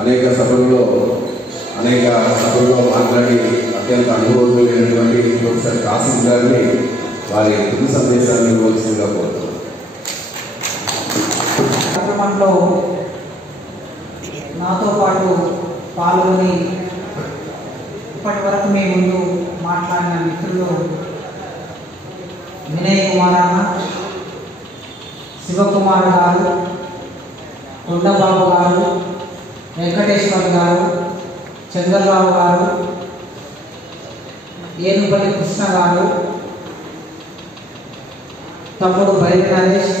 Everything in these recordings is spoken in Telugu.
అనేక సభల్లో మాట్లాడి అత్యంత అనుభవమైనటువంటి ప్రొఫెసర్ కాసిం గారిని వారి తుది సందేశాన్ని ఇవ్వాల్సిందిగా కోరుతున్నాను. కార్యక్రమంలో నాతో పాటు పాల్గొని ఇప్పటి వరకు మీ ముందు మాట్లాడిన మిత్రులు వినయ్ కుమార్ అన్న, శివకుమార్ గారు, కొండబాబు గారు, వెంకటేశ్వర్ గారు, చంద్రబాబు గారు, ఏనుపల్లి కృష్ణ గారు, తమ్ముడు బైరి నరేష్,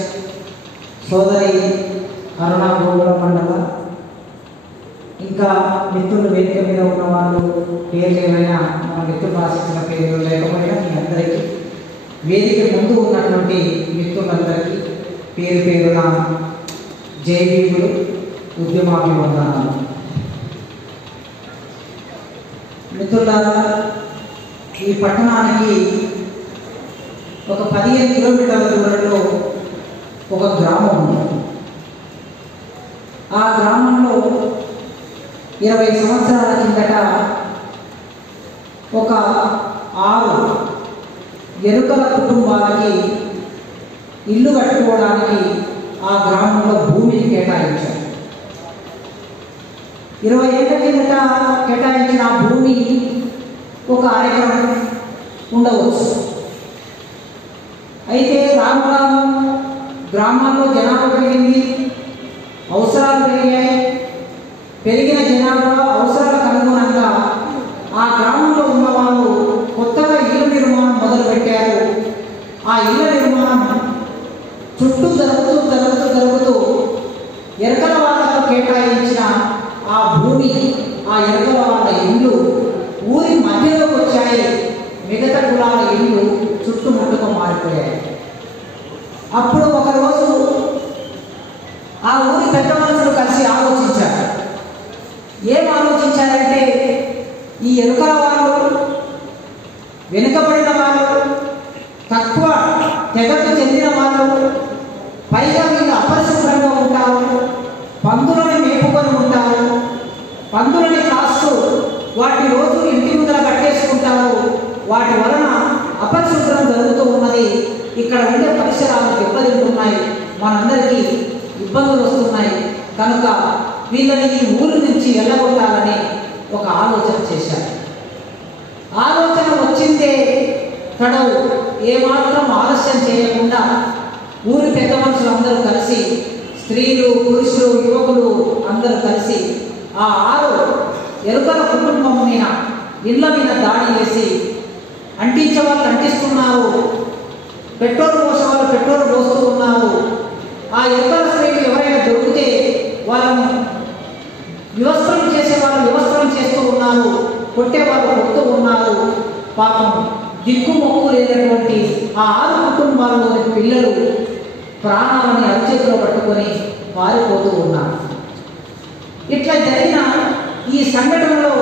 సోదరి అరుణ గోగుల మండల, ఇంకా మిత్రులు వేదిక మీద ఉన్న వాళ్ళు పేర్లు ఏమైనా మన మిత్రులు రాసిన పేర్లు లేకపోయినా మీ అందరికీ వేదిక ముందు ఉన్నటువంటి మిత్రులందరికీ పేరు పేరున జైవీకులు ఉద్యమాభివందనాలు. మిత్రులారా, ఈ పట్టణానికి ఒక 15 కిలోమీటర్ల దూరంలో ఒక గ్రామం ఉంది. ఆ గ్రామంలో 20 సంవత్సరాల కిందట ఒక 6 ఎరుకల కుటుంబాలకి ఇల్లు కట్టుకోవడానికి ఆ గ్రామంలో భూమిని కేటాయించారు. 20 ఏళ్ల కిందట కేటాయించిన ఆ భూమి ఒక అరెకరం ఉండవచ్చు. అయితే రాను గ్రామాల్లో జనాభా పెరిగింది, అవసరాలు పెరిగాయి. పెరిగిన జనాభా అవసరాలకు అనుగుణంగా ఆ గ్రామంలో ఉన్న వాళ్ళు కొత్తగా ఇళ్ళ నిర్మాణం మొదలుపెట్టారు. ఆ ఇళ్ళ నిర్మాణం చుట్టూ జరుగుతూ ఎరకల వాళ్ళకు కేటాయించిన ఆ భూమి, ఆ ఎరకల వాళ్ళ ఇల్లు ఊరి మధ్యలోకి వచ్చాయి. మిగతా కులాల ఇల్లు చుట్టుముట్టుగా మారిపోయాయి. అప్పుడు ఒకరోజు ఆ ఊరి పెద్ద మనుషులు కలిసి ఆలోచించారు. ఏం ఆలోచించారంటే, ఈ ఎరుకల వాళ్ళు, వెనుకబడిన వాళ్ళు, తక్కువ తెగకు చెందిన వాళ్ళు, పైగా వీళ్ళు అపరిశుభ్రంగా ఉంటారు, పందులని మేపుకొని ఉంటారు, పందులని కాస్తూ వాటి రోజు ఇంటి ముందర కట్టేసుకుంటారు. వాటి వలన అపరిశుభ్రం జరుగుతూ ఉన్నది. ఇక్కడ ఉండే పరిసరాలు దెబ్బతింటున్నాయి, మనందరికీ ఇబ్బందులు వస్తున్నాయి. కనుక వీళ్ళని ఈ ఊరి నుంచి వెళ్ళగొట్టాలని ఒక ఆలోచన చేశారు. ఆలోచన వచ్చిందే తడవు ఏమాత్రం ఆలస్యం చేయకుండా ఊరి పెద్ద మనుషులు అందరూ కలిసి, స్త్రీలు, పురుషులు, యువకులు అందరూ కలిసి ఆ 6 ఎరుకల కుటుంబం మీద ఇళ్ళ మీద దాడి చేసి, అంటించే వాళ్ళు అంటిస్తున్నారు, పెట్రోల్ పోసే వాళ్ళు పెట్రోల్ పోస్తూ ఉన్నారు. ఆ ఎరుకల స్త్రీలు ఎవరైనా దొరికితే వాళ్ళను వ్యవస్థలు చేసే వాళ్ళు వ్యవస్థలు చేస్తూ ఉన్నారు, కొట్టే వాళ్ళు కొడుతూ ఉన్నారు. పాపం దిక్కుమొక్కు లేనటువంటి ఆ 6 కుటుంబాల్లోని పిల్లలు ప్రాణాలని అరచేతిలో పట్టుకొని పారిపోతూ ఉన్నారు. ఇట్లా జరిగిన ఈ సంఘటనలో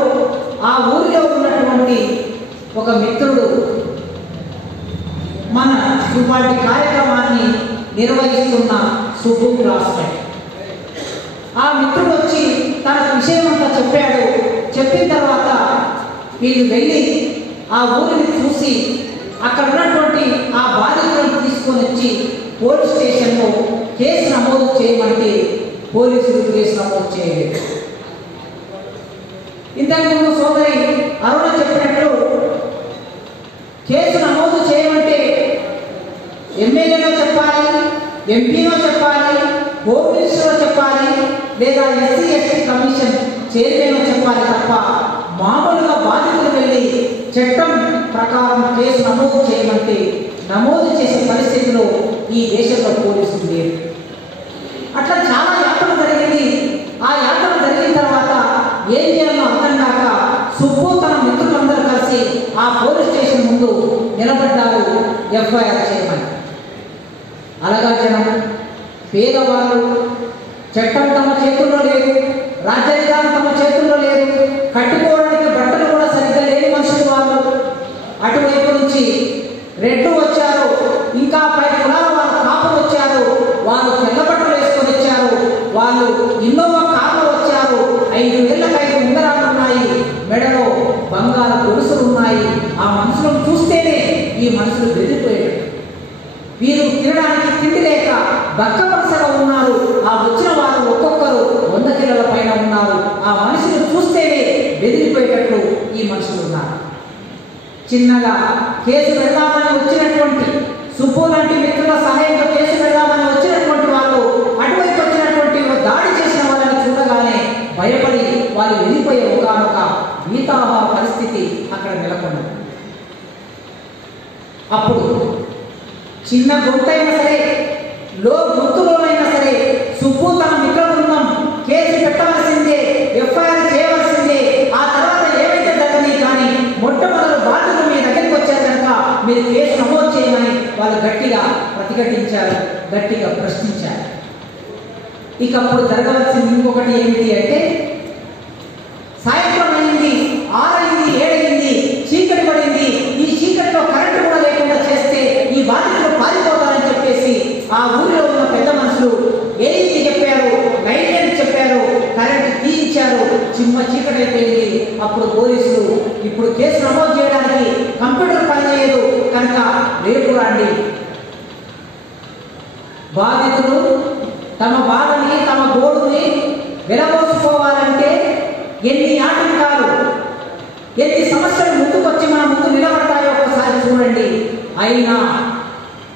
ఆ ఊరిలో ఉన్నటువంటి ఒక మిత్రుడు మన ఇవాటి కార్యక్రమాన్ని నిర్వహిస్తున్న సుబ్బు క్లాస్మేట్. ఆ మిత్రుడు వచ్చి తన విషయం అంతా చెప్పాడు. చెప్పిన తర్వాత వీళ్ళు వెళ్ళి ఆ ఊరిని చూసి అక్కడ ఉన్నటువంటి ఆ బాధితులను తీసుకొని వచ్చి పోలీస్ స్టేషన్లో కేసు నమోదు చేయమంటే పోలీసులు కేసు నమోదు చేయలేదు. ఇంతకుముందు సోదరి అరుణ చెప్పినట్లు కేసు నమోదు చేయమంటే ఎమ్మెల్యేలో చెప్పాలి, ఎంపీలో చెప్పాలి, హోమ్ మినిస్టర్లో చెప్పాలి, లేదా ఎస్సీ ఎస్టీ కమిషన్ చైర్మన్లో చెప్పాలి తప్ప మామూలుగా బాధితులు వెళ్ళి చట్టం ప్రకారం కేసు నమోదు చేయమంటే నమోదు చేసే పరిస్థితిలో ఈ దేశంలో పోలీసులు లేరు. అట్లా చాలా యాత్ర జరిగింది. ఆ యాత్ర జరిగిన తర్వాత ఏం చేయాలో అర్థం కాక సుబ్బు తన మిత్రులందరూ కలిసి ఆ పోలీస్ స్టేషన్ ముందు నిలబడ్డారు ఎఫ్ఐఆర్ చేయమని. అలాగా జనం, పేదవాళ్ళు, చట్టం తమ చేతుల్లో లేదు, రాజ్యాంగం తమ చేతుల్లో లేదు, కట్టుకోవడానికి బట్టలు కూడా సరిగ్గా లేని మనుషులు వాళ్ళు. అటువైపు నుంచి రెడ్లు వచ్చారు, ఇంకా పై కులాల వాళ్ళు కాపులు వచ్చారు, వాళ్ళు తెల్ల బట్టలు వేసుకొని వచ్చారు, వాళ్ళు ఇన్నోవా కార్లు వచ్చారు. అయినా బంగారు గొలుసులు ఉన్నాయి. ఆ మనుషులను చూస్తేనే ఈ మనుషులు బెదిరిపోయారు. వీరు తినడానికి తిండి లేక బక్కవలసగా ఉన్నారు. ఆ వచ్చిన వారు ఒక్కొక్కరు 100 కిలోల పైన ఉన్నారు. ఆ మనుషులు చూస్తేనే బెదిరిపోయేటట్లు ఈ మనుషులు ఉన్నారు. చిన్నగా కేసు పెడదామని వచ్చినటువంటి సుబ్బు లాంటి మిత్రుల సహాయంతో కేసు పెడదామని వచ్చినటువంటి వాళ్ళు అటువైపు వచ్చినటువంటి దాడి చేసిన వాళ్ళని చూడగానే భయపడి వాళ్ళు వెళ్ళిపోయే ఒకనొక భీతాభావ పరిస్థితి అక్కడ నెలకొన్నది. అప్పుడు చిన్న గుర్తైనా సరే, గుర్తులోనైనా సరే సుబ్బు తన మిత్ర బృందం కేసు పెట్టవలసిందే, ఎఫ్ఐఆర్ చేయవలసిందే. ఆ తర్వాత ఏవైతే జరగని కానీ మొట్టమొదటి బాధ్యత మీ దగ్గరికి వచ్చారు కనుక మీరు కేసు నమోదు చేయమని వాళ్ళు గట్టిగా ప్రతిఘటించారు, గట్టిగా ప్రశ్నించారు. ఇక అప్పుడు జరగవలసింది ఇంకొకటి ఏమిటి అంటే, సాయంత్రం అయింది, 6 అయింది, 7 అయింది, చీకటి పడింది. ఈ చీకటిలో కరెంటు కూడా లేకుండా చేస్తే ఈ బాధితులు పారిపోతారని చెప్పేసి ఆ ఊరిలో ఉన్న పెద్ద మనుషులు ఏఈకి చెప్పారు, లైన్ చెప్పారు, కరెంటు తీయించారు. చిమ్మ చీకటి అయిపోయింది. అప్పుడు పోలీసులు ఇప్పుడు కేసు నమోదు చేయడానికి కంప్యూటర్ పనిచేయదు కనుక రేపు రండి. బాధితులు తమ బాధని, తమ గోడుని వెలబోసుకోవాలంటే ఎన్ని ఆటంకాలు, ఎన్ని సమస్యలు ముందుకొచ్చి మన ముందు నిలబడతాయో ఒకసారి చూడండి. అయినా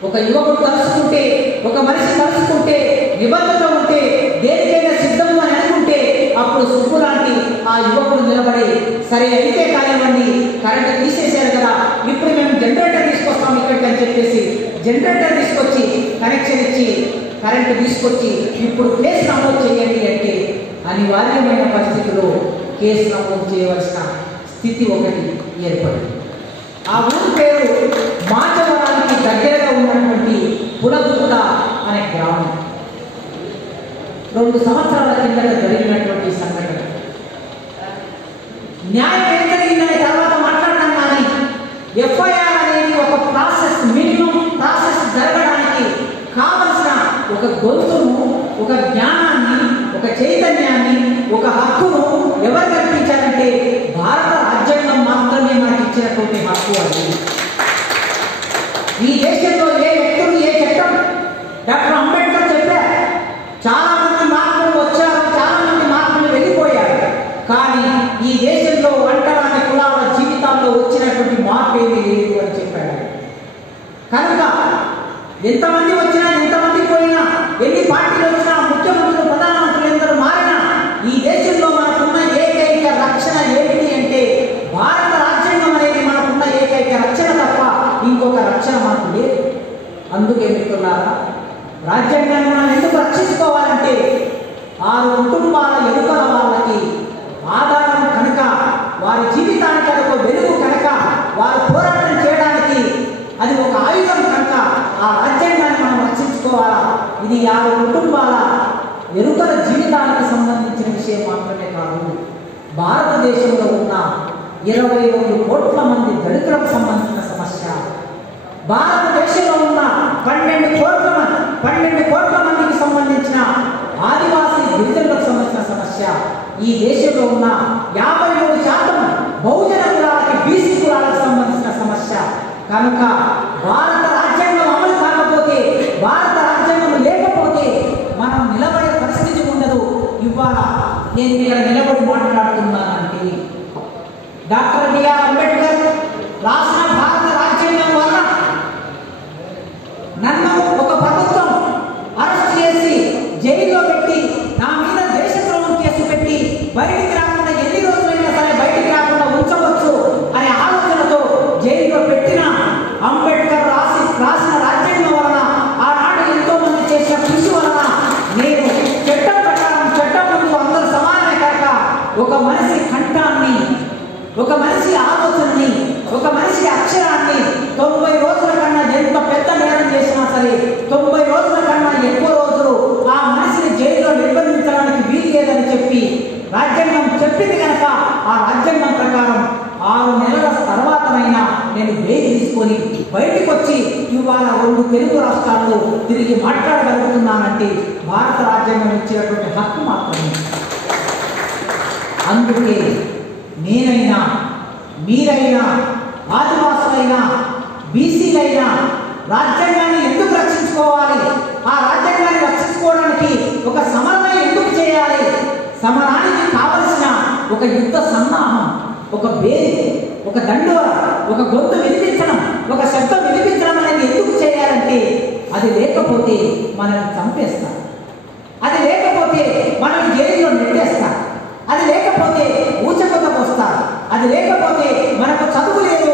ఒక యువకుడు తలుచుకుంటే, ఒక మనిషి తలుచుకుంటే, నిబద్ధత ఉంటే, దేనికైనా సిద్ధము అని అనుకుంటే అప్పుడు సుబ్బు లాంటి ఆ యువకుడు నిలబడి సరే అయితే కానివ్వండి, కరెంట్ తీసేశారు కదా, ఇప్పుడు మేము జనరేటర్ తీసుకొస్తాం ఇక్కడికి అని చెప్పేసి జనరేటర్ తీసుకొచ్చి కనెక్షన్ ఇచ్చి కరెంటు తీసుకొచ్చి ఇప్పుడు కేసు నమోదు చేయండి అంటే అనివార్యమైన పరిస్థితిలో కేసు నమోదు చేయవలసిన స్థితి ఒకటి ఏర్పడింది. ఆ ఊరి పేరు మాచవరానికి దగ్గరగా ఉన్నటువంటి పులగుట్ట అనే గ్రామం. 2 సంవత్సరాల కిందట జరిగినటువంటి సంఘటన. న్యాయం ఏం జరిగిందనే తర్వాత మాట్లాడడం కానీ ఎఫ్ఐఆర్ అనేది ఒక ప్రాసెస్, మినిమం ప్రాసెస్ జరగడానికి కావలసిన ఒక గొంతును, ఒక జ్ఞానాన్ని, ఒక చైతన్యాన్ని, ఒక హక్కును ఎవరు కల్పించారంటే భారత రాజ్యాంగం మాత్రమే మనకి ఇచ్చినటువంటి హక్కు అది. ఈ దేశంలో ఏ వ్యక్తులు, ఏ చట్టం, డాక్టర్ అంబేద్కర్ చెప్పారు, చాలా మంది మార్పులు వచ్చారు, చాలా మంది మార్పులు వెళ్ళిపోయారు. కానీ ఈ దేశంలో ఒంటరాని కులాల జీవితాల్లో వచ్చినటువంటి మార్పు ఏమీ లేదు అని చెప్పాడు. కనుక ఎంతమంది వచ్చినా, ఎంతమంది పోయినా, ఎన్ని పార్టీలు వచ్చినా, ముఖ్యమంత్రులు, ప్రధానమంత్రులు ఎందరూ మారినా ఈ దేశంలో మనకున్న ఏకైక రక్షణ ఏమిటి అంటే భారత రాజ్యాంగం అనేది మనకున్న ఏకైక రక్షణ తప్ప ఇంకొక రక్షణ మనకు లేదు. అందుకే మిత్రులారా, రాజ్యాంగాన్ని మనం ఎందుకు రక్షించుకోవాలంటే 6 కుటుంబాల ఎరుకల వాళ్ళకి ఆధారం కనుక, వారి జీవితానికి అదొక వెలుగు కనుక, వారు పోరాటం చేయడానికి అది ఒక ఆయుధం కనుక ఆ రాజ్యాంగాన్ని మనం రక్షించుకోవాలా. ఇది 6 కుటుంబాల ఎరుకల జీవితానికి సంబంధించిన విషయం మాత్రమే కాదు, భారతదేశంలో ఉన్న 22 కోట్ల మంది దళితులకు సంబంధించిన సమస్య, భారతదేశంలో ఉన్న 12 కోట్ల మందికి సంబంధించిన ఆదివాసీ గిరిజనులకు సంబంధించిన సమస్య, ఈ దేశంలో ఉన్న 53% బహుజన కులాలకి, బీసీ కులాలకు సంబంధించిన సమస్య. కనుక భారత రాజ్యాంగం అమలు కాకపోతే, భారత రాజ్యాంగం లేకపోతే మనం నిలబడే పరిస్థితి ఉండదు. ఇవాళ నేను ఇక్కడ నిలబడి మాట్లాడుతున్నానంటే డాక్టర్ బిఆర్ అంబేద్కర్ రాసిన భారత రాజ్యాంగం వల్ల నన్ను ఒక ప్రభుత్వం అరెస్ట్ చేసి జైల్లో పెట్టి నా మీద దేశద్రోహం కేసు పెట్టి బయటికి రాకుండా, ఎన్ని రోజులైనా సరే బయటికి రాకుండా ఉంచవచ్చు అనే ఆలోచనతో జైల్లో పెట్టిన అంబేద్కర్ రాసిన రాజ్యాంగం వలన, ఆనాడు ఎంతో మంది చేసిన కృషి వలన నేను చట్టం ప్రకారం, చట్టం ముందు అందరూ సమానమే కనుక ఒక మనిషి కంఠాన్ని, ఒక మనిషి ఆలోచనని, ఒక మనిషి అక్షరాన్ని 90 రోజుల కన్నా ఎంత పెద్ద నేరం చేసినా సరే 90 రోజుల కన్నా ఎక్కువ రోజులు ఆ మనిషిని జైల్లో నిర్బంధించడానికి వీలు లేదని చెప్పి రాజ్యాంగం చెప్పింది కనుక ఆ రాజ్యాంగం ప్రకారం 6 నెలల తర్వాతనైనా నేను బెయిల్ తీసుకొని బయటకు వచ్చి ఇవాళ 2 తెలుగు రాష్ట్రాల్లో తిరిగి మాట్లాడగలుగుతున్నానంటే భారత రాజ్యాంగం ఇచ్చినటువంటి హక్కు మాత్రమే. అందుకే నేనైనా మీరైనా ఆదివాసులైనా బీసీలైనా రాజ్యాంగాన్ని ఎందుకు రక్షించుకోవాలి? ఆ రాజ్యాంగాన్ని రక్షించుకోవడానికి ఒక సమరమే ఎందుకు చేయాలి? సమరానికి కావలసిన ఒక యుద్ధ సన్నాహం, ఒక వేది, ఒక దండోర, ఒక గొంతు వినిపించడం, ఒక శబ్దం వినిపించడం అనేది ఎందుకు చేయాలంటే అది లేకపోతే మనల్ని చంపేస్తారు, అది లేకపోతే మనల్ని జైల్లో నెట్టేస్తారు, అది లేకపోతే ఊచకొతకు వస్తారు, అది లేకపోతే మనకు చదువు లేదు,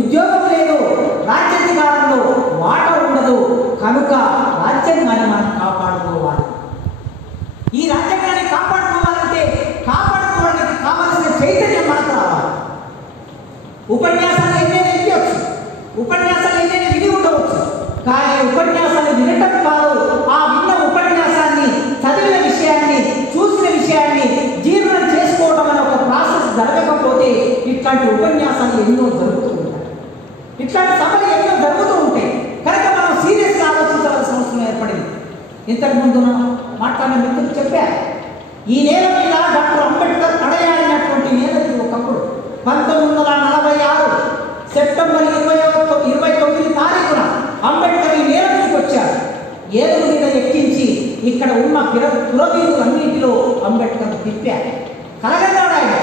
ఉద్యోగం లేదు, రాజ్యాధికారంలో వాటా ఉండదు. కనుక రాజ్యాంగాన్ని మనం కాపాడుకోవాలి. ఈ రాజ్యాంగాన్ని కాపాడుకోవాలంటే కాపాడుకోవడానికి కావాల్సిన చైతన్యం మనకు రావాలి. ఉపన్యాసాలు ఎన్నైనా ఇవ్వచ్చు, ఉపన్యాసాలు ఎన్నైనా విని ఉండవచ్చు, కానీ ఉపన్యాసాలు వినటం కాదు, ఆ విన్న ఉపన్యాసాన్ని, చదివిన విషయాన్ని, చూసిన విషయాన్ని జీర్ణం చేసుకోవడం అనే ఒక ప్రాసెస్ జరగకపోతే ఇట్లాంటి ఉపన్యాసాలు ఎన్నో జరుగుతూ ఉంటాయి, ఇట్లాంటి సభలు ఎన్నో జరుగుతూ ఉంటాయి. కనుక మనం సీరియస్గా ఆలోచించవలసిన అవసరం ఏర్పడింది. ఇంతకుముందు మాట్లాడిన మిత్రులు చెప్పారు, ఈ నేల మీద డాక్టర్ అంబేద్కర్ అడయాడినటువంటి నేల ఇది. ఒకప్పుడు 1946 సెప్టెంబర్ 29 తారీఖున అంబేద్కర్ ఈ నేల మీదకి వచ్చారు. ఏనుగు మీద ఎక్కించి ఇక్కడ ఉన్న పురవీరులన్నింటిలో అంబేద్కర్ తిప్పారు, కలగన్నాడు ఆయన.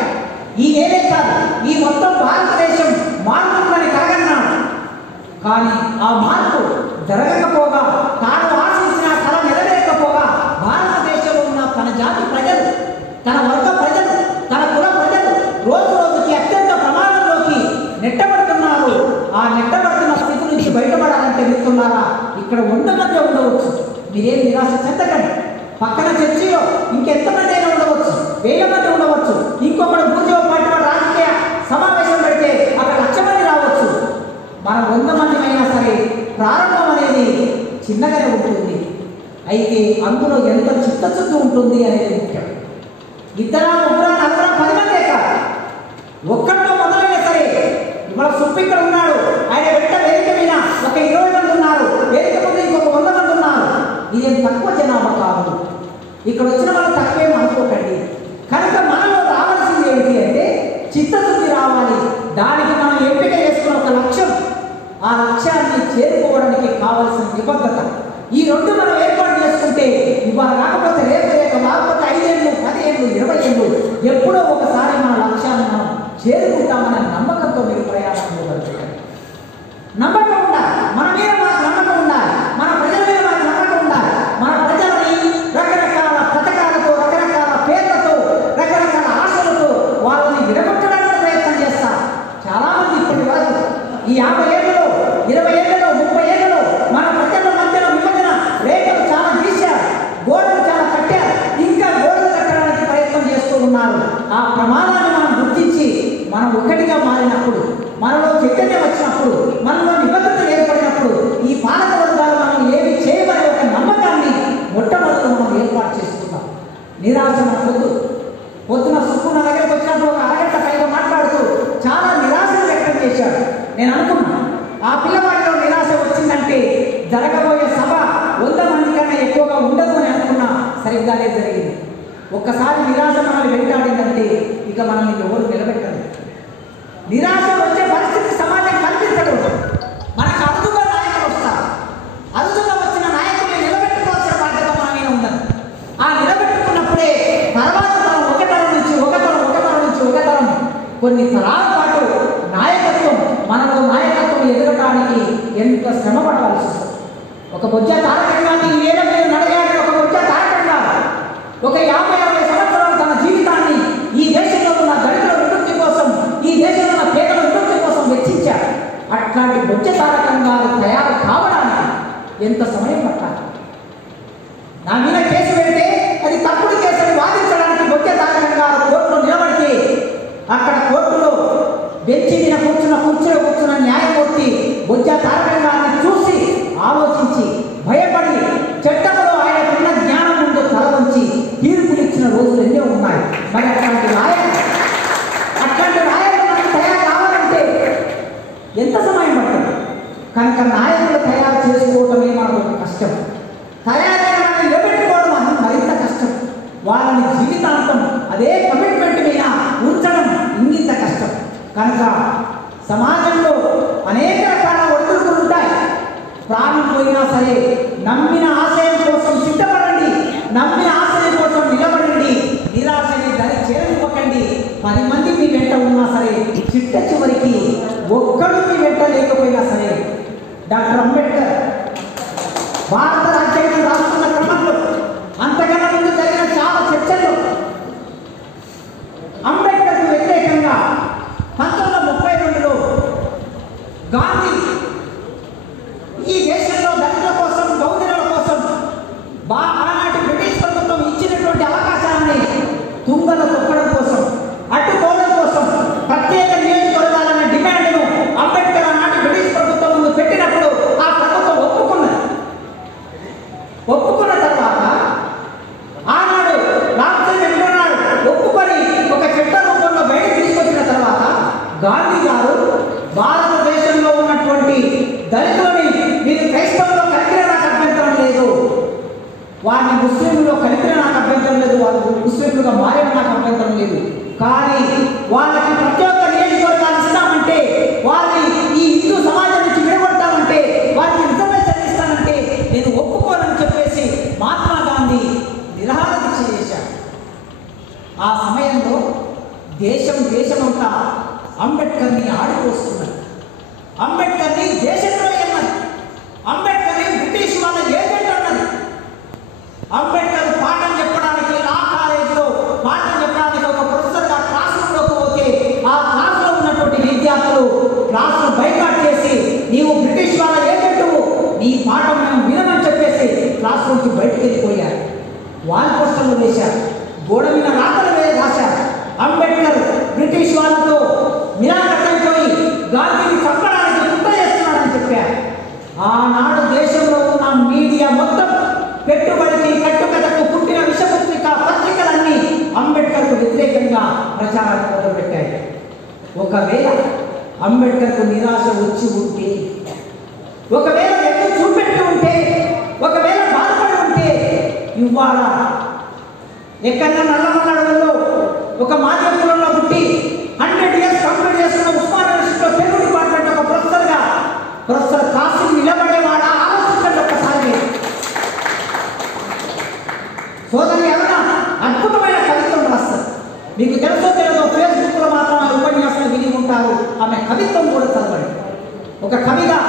ఈ నేలే కాదు, ఈ మొత్తం భారతదేశం మార్పులని కలగన్నాడు. కానీ ఆ మార్పు జరగకపోగా, తాను ఆశించిన కళ నెరవేరకపోగా భారతదేశంలో ఉన్న తన జాతి ప్రజలు, తన వర్గ ప్రజలు, తన కుల ప్రజలు రోజు రోజుకి అత్యంత ప్రమాదంలోకి నెట్టబడుతున్నారు. ఆ నెట్టబడుతున్న స్థితి నుంచి బయటపడాలంటే వెళ్తున్నారా? ఇక్కడ 100 మంది ఉండవచ్చు, మీరేం నిరాశ చెందకండి. పక్కన చర్చిలో ఇంకెంతమంది అయినా ఉండవచ్చు, 1000 మంది ఉండవచ్చు. ఇంకొకటి పూర్తిగా పార్టీ రాజకీయ సమావేశం పెడితే అక్కడ 1,00,000 మంది రావచ్చు. మనం 100 మంది అయినా సరే ప్రారంభం అనేది చిన్నగానే ఉంటుంది. అయితే అందులో ఎంత చిత్తశుద్ధి ఉంటుంది అనేది ముఖ్యం. 2, 3, 4, 10 మందే కాదు, ఒక్కరితో మొదలైనా సరే. ఇవాళ సుప్పు ఇక్కడ ఉన్నాడు, ఆయన వెంట వేదిక మీద ఒక 20 మంది ఉన్నారు, వేదిక ముందు ఇంకొక 100 మంది ఉన్నారు. ఇదేం తక్కువ జనాభా కాదు. ఇక్కడ వచ్చిన వాళ్ళు తక్కువేం అనుకోకండి. కనుక మనలో రావాల్సింది ఏమిటి అంటే చిత్తశుద్ధి రావాలి. దానికి మనం ఎంపిక చేసుకున్న ఒక లక్ష్యం, ఆ లక్ష్యాన్ని చేరుకోవడానికి కావలసిన నిబద్ధత, ఈ 2 మనం ఏర్పాటు చేసుకుంటే ఇవాళ రాకపోతే రేపు, రాకపోతే 5 ఏళ్ళు, 10 ఏళ్ళు, 20 ఏళ్ళు, ఎప్పుడో ఒకసారి మన లక్ష్యాన్ని మనం చేరుకుంటామన్న నమ్మకంతో మీరు ప్రయాణం చేయగలుగుతారు. నమ్మకం ఉండాలి, మన మీద మనకు నమ్మకం ఉండాలి, మన ప్రజల మీద మనకు నమ్మకం ఉండాలి. మన ప్రజలని రకరకాల పథకాలతో, రకరకాల పేర్లతో, రకరకాల ఆశలతో వాళ్ళని విడగొట్టడానికి ప్రయత్నం చేస్తారు చాలామంది. ఇప్పటి వరకు ఈ 50 ఏళ్ళలో, 20 ఏళ్ళలో, 30 ఏళ్ళలో మన ప్రజల మధ్యలో విభజన రేఖలు చాలా గీశారు, గోడలు చాలా కట్టారు, ఇంకా గోడలు కట్టడానికి ప్రయత్నం చేస్తూ ఉన్నారు. ఆ ప్రమాదాన్ని మనం గుర్తించి మనం ఒకటిగా మారినప్పుడు, మనలో చైతన్యం వచ్చినప్పుడు, మనలో నిబద్ధత ఏర్పడినప్పుడు ఈ పాలక వర్గాలు మనం ఏమి చేయమనే ఒక నమ్మకాన్ని మొట్టమొదటి మనం ఏర్పాటు చేసుకుంటాం. నిరాశ మనకొద్దు. పొద్దున సుక్కున్న దగ్గరకు వచ్చినప్పుడు ఒక అరగంట పైగా మాట్లాడుతూ చాలా నిరాశను వ్యక్తం చేశాడు. నేను అనుకున్నా ఆ పిల్లవాడిలో నిరాశ వచ్చిందంటే జరగబోయే సభ 100 మంది కన్నా ఎక్కువగా ఉండదు అని అనుకున్నా. సరిగ్గానే జరిగింది. ఒక్కసారి నిరాశ మనల్ని వెంటాడిందంటే ఇక మనల్ని ఎవరు నిలబెట్టరు. నిరాశ వచ్చే పరిస్థితి సమాజం కల్పించకూడదు. మనకు అరుదుగా నాయకులు వస్తారు. అరుదుగా వచ్చిన నాయకుల్ని నిలబెట్టుకోవాల్సిన బాధ్యత మన మీద ఉందని. ఆ నిలబెట్టుకున్నప్పుడే తర్వాత మనం ఒక తరం నుంచి కొన్ని తరాల పాటు నాయకత్వం, మనలో నాయకత్వం ఎదగడానికి ఎంత శ్రమ పడవలసి వస్తుంది. ఒక బొజ్జ తారకంగాన్ని ఈ నేల మీద నడయాలి. ఒక బొజ్జ తారకంగా ఒక 50-60 సంవత్సరాలు తన జీవితాన్ని ఈ దేశంలో ఉన్న దళితుల విముక్తి కోసం, ఈ దేశంలో ఉన్న పేదల విముక్తి కోసం వెచ్చించారు. అట్లాంటి బొజ్జ తారకంగా తయారు కావడానికి ఎంత సమయం పట్టాలి? నా మీద కేసు పెడితే అది తప్పుడు కేసు అని వాదించడానికి బొజ్జ తారకంగా కోర్టులో నిలబడితే అక్కడ కోర్టులో బెంచి మీద కూర్చున్న న్యాయమూర్తి బొజ్జ తారకంగాన్ని చూసి ఆలోచించి భయపడి చట్టంలో ఆయనకున్న జ్ఞానం ముందు తల వంచి తీర్పునిచ్చిన రోజులు ఎన్నో ఉన్నాయి. మరి అట్లాంటి రాయలు మనకు తయారు కావాలంటే ఎంత సమయం పడుతుంది? కనుక నాయకులు తయారు చేసుకోవటమే మనకు కష్టం. తయారైన వాళ్ళని నిలబెట్టుకోవడం అన్నది మరింత కష్టం. వాళ్ళని జీవితాంతం అదే కమిట్మెంట్ మీద ఉంచడం ఇంత కష్టం. కనుక సమాజంలో అనేక రకాల ఒడిదుడుకులు ఉంటాయి. ప్రాణం పోయినా సరే నమ్మిన ఆశయం కోసం సిద్ధపడండి, నమ్మిన ఆశయం కోసం నిలబడండి, నిరాశని దరి చేరనివ్వకండి. 10 మంది మీ వెంట ఉన్నా సరే చిట్ట చివరికి ఒక్కడు మీ వెంట లేకపోయినా సరే. డాక్టర్ అంబేద్కర్ భారత రాజ్యాంగం రాస్తున్న క్రమంలో అంతకన్నా ముందు జరిగిన చాలా చర్చల్లో అంబేద్కర్కు వ్యతిరేకంగా 1932లో గాంధీ ఈ దేశంలో దళితుల కోసం, బహుజనుల కోసం ఆనాటి బ్రిటిష్ ప్రభుత్వం ఇచ్చినటువంటి అవకాశాన్ని తుంగలో తొక్కడం కోసం, అడ్డుకోవడం కోసం ప్రత్యేక నియోజకవర్గాలనే డిమాండ్ను అంబేద్కర్ ఆనాటి బ్రిటిష్ ప్రభుత్వం ముందు పెట్టినప్పుడు ఆ ప్రభుత్వం ఒప్పుకున్న తర్వాత ఆనాడు రామచంద్ర ఒప్పుకొని ఒక చట్ట రూపంలో బయటకు తీసుకొచ్చిన తర్వాత గాంధీ గారు భారతదేశంలో ఉన్నటువంటి దళితులని మీరు క్రైస్తవుల్లో కలిపిన నాకు అభ్యంతరం లేదు, వారిని ముస్లింలో కలిపిన నాకు అభ్యంతరం లేదు, వాళ్ళు ముస్లింలుగా మారిన నాకు అభ్యంతరం లేదు, కానీ వాళ్ళకి ప్రతి ఒక్క నియోజకవర్గాలు ఇస్తామంటే, వారిని ఈ హిందూ సమాజం నుంచి విడగొడతామంటే, వారికి రిజర్వేషన్ ఇస్తానంటే నేను ఒప్పుకోనని చెప్పేసి మహాత్మా గాంధీ నిరాహార దీక్ష చేశారు. ఆ సమయంలో దేశమంతా అంబేద్కర్ని ఆడిపోస్తున్నారు, అంబేద్కర్ని దేశద్రోహి అన్నది, అంబేద్కర్ని బ్రిటిష్ వాళ్ళ ఏజెంట్ అన్నది. అంబేద్కర్ పాఠం చెప్పడానికి లా కాలేజీలో పాఠం చెప్పడానికి ఒక ప్రొఫెసర్గా క్లాస్ రూమ్లోకి పోతే ఆ క్లాస్లో ఉన్నటువంటి విద్యార్థులు క్లాస్ను బైకాట్ చేసి నీవు బ్రిటిష్ వాళ్ళ ఏజెంటువు, నీ పాఠం మేము వినమని చెప్పేసి క్లాస్ నుంచి బయటకు వెళ్ళిపోయారు. వాల్ పోస్టర్లు వేశారు, గోడ మీద రాతలు రాశారు. అంబేద్కర్ బ్రిటిష్ వాళ్ళతో నిరాకరణపోయి గాంధీని చంపడానికి కుట్ర చేస్తున్నాడని చెప్పారు. ఆనాడు దేశంలో ఉన్న మీడియా మొత్తం పెట్టుబడికి కట్టుకథకు పుట్టిన పత్రికలన్నీ అంబేద్కర్కు వ్యతిరేకంగా ప్రచారం మొదలుపెట్టాయి. ఒకవేళ అంబేద్కర్కు నిరాశ వచ్చి ఉంటే, ఒకవేళ ఎత్తు చూపెట్టి ఉంటే, ఒకవేళ బాధపడి ఉంటే, ఇవాళ ఎక్కడన్నా నల్లమల్లడలో ఒక మాధ్యమంలో పుట్టి 100 years కంప్లీట్ చేస్తున్న ఉస్మానియా యూనివర్సిటీలో తెలుగు డిపార్ట్మెంట్ ఒక ప్రొఫెసర్ కాసిం నిలబడేవాడా? ఆలోచించండి ఒక్కసారి. సోదరి ఎవరైనా అద్భుతమైన కవిత్వం రాస్తారు, మీకు తెలుసో తెలియదో ఫేస్బుక్లో మాత్రం ఆ ఉపన్యాసాలు విని ఉంటారు. ఆమె కవిత్వం కూడా చదవండి. ఒక కవిగా,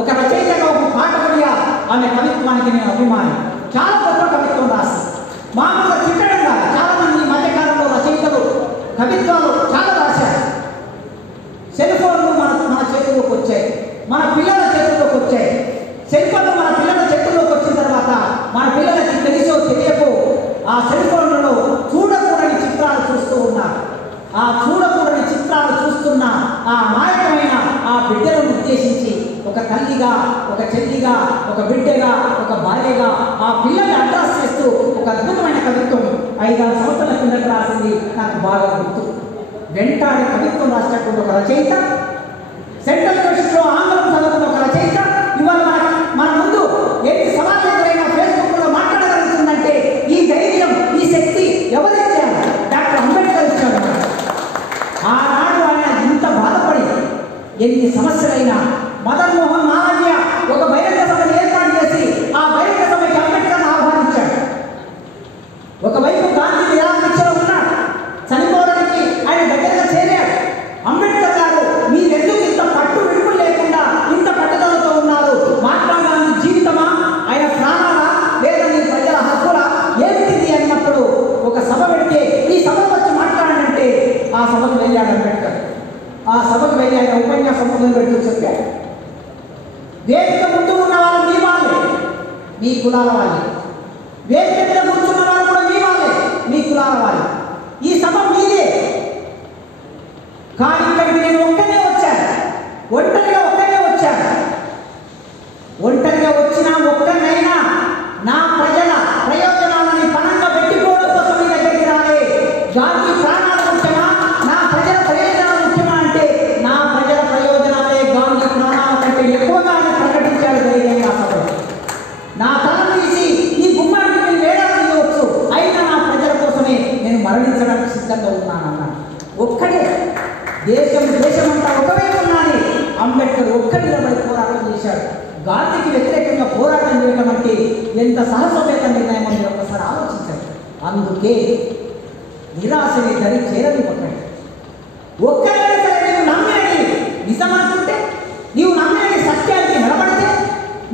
ఒక రచయితగా, ఒక పాఠకుడిగా ఆమె కవిత్వానికి నేను అభిమాని. చాలా గొప్ప కవిత్వం రాస్తారు. మామూలుగా తిట్టడం కాదు, చాలా మంది ఈ మధ్యకాలంలో రచయితలు కవిత్వాలు చాలా రాశారు. సెల్ ఫోన్లు మన చేతుల్లోకి వచ్చాయి, మన పిల్లల చేతుల్లోకి వచ్చాయి. సెల్ ఫోన్లు మన పిల్లల చేతుల్లోకి వచ్చిన తర్వాత మన పిల్లలకి తెలిసో తెలియకో ఆ సెల్ ఫోన్లలో చూడకూడని చిత్రాలు చూస్తూ ఉన్నారు. ఆ చూడకూడని చిత్రాలు చూస్తున్న ఆ నాయకమైన ఆ బిడ్డలను ఉద్దేశించి ఒక తల్లిగా, ఒక చెల్లిగా, ఒక బిడ్డగా, ఒక భార్యగా ఆ పిల్లల్ని అడ్రస్ చేస్తూ ఒక అద్భుతమైన కవిత్వం 5-6 సంవత్సరాల కిందట రాసింది నాకు బాగా గుర్తు. వెంటాడి కవిత్వం రాసినటువంటి ఒక రచయిత, సెంట్రల్ యూనివర్సిటీలో ఆంగ్లం చదువుతున్న ఒక రచయిత ఇవాళ మన ముందు ఎన్ని సవాళ్ళు ఎదురైనా ఫేస్బుక్లో మాట్లాడగలుగుతుందంటే ఈ ధైర్యం, ఈ శక్తి ఎవరిచ్చారు? డాక్టర్ అంబేద్కర్ ఇచ్చాడు. ఆనాడు ఆయన ఇంత బాధపడి ఎన్ని సమస్యలైనా మదన్ మోహన్ మాలవ్య ఒక బహిరంగ సభను ఏర్పాటు చేసి ఆ బహిరంగ సభకి అంబేద్కర్ను ఆహ్వానించాడు. ఒకవైపు గాంధీ నిరాకరించలో ఉన్నాడు, చనిపోవడానికి ఆయన దగ్గరగా చేరాడు. అంబేద్కర్ గారు మీరెందుకు ఇంత పట్టు విడుపులు లేకుండా ఇంత పట్టుదలతో ఉన్నారు? మహాత్మా గాంధీ జీవితమా, ఆయన ప్రాణాలా, లేదా మీ ప్రజల హక్కులా, ఏమిటిది అన్నప్పుడు ఒక సభ పెడితే ఈ సభకు వచ్చి మాట్లాడాలంటే ఆ సభకు వెళ్ళాడు అంబేద్కర్. ఆ సభకు వెళ్ళి ఆయన ఉపన్యాసం మొదలు పెడుతూ చెప్పాడు, వేదిక ముందు ఉన్న వాళ్ళు మీ వాళ్ళే, మీ కులాల వాళ్ళే. వేదిక మీద కూర్చున్న వాళ్ళు కూడా మీ వాళ్ళే, మీ కులాల వాళ్ళే. ఈ సభ మీదే, కానీ ఇక్కడికి నేను ఒక్కనే వచ్చాను, ఒంటరిగా వచ్చాను. ఒంటరిగా వచ్చినా ఒక్కనైనా నా ప్రజల ప్రయోజనాలని పనంగా పెట్టుకోవడం కోసం మీ దగ్గరికి రాలే. గాంధీ ప్రాణాలు ముఖ్యమా, నా ప్రజల ప్రయోజనాలు ముఖ్యమా అంటే నా ప్రజల ప్రయోజనాలే గాంధీ ప్రాణాల కంటే ఎక్కువగా ప్రకటించాడు ధైర్యంగా సభలో. నా తల తీసి ఈ గుమ్మానికి నేను వేడాలు తీయవచ్చు, అయినా నా ప్రజల కోసమే నేను మరణించడానికి సిద్ధంగా ఉన్నానన్నాను. ఒక్కడే దేశమంతా ఒకవైపు ఉన్నాని అంబేద్కర్ ఒక్కడి నిలబడి పోరాటం చేశాడు. గాంధీకి వ్యతిరేకంగా పోరాటం చేయడం అంటే ఎంత సాహసోపేత నిర్ణయం అని ఒకసారి ఆలోచించాడు. అందుకే నిరాశని దరి చేరనివ్వకండి. ఒక్కరైనా సరే నీవు నమ్మినది నిజమనుకుంటే, నీవు నమ్మినది సత్యానికి నిలబడితే,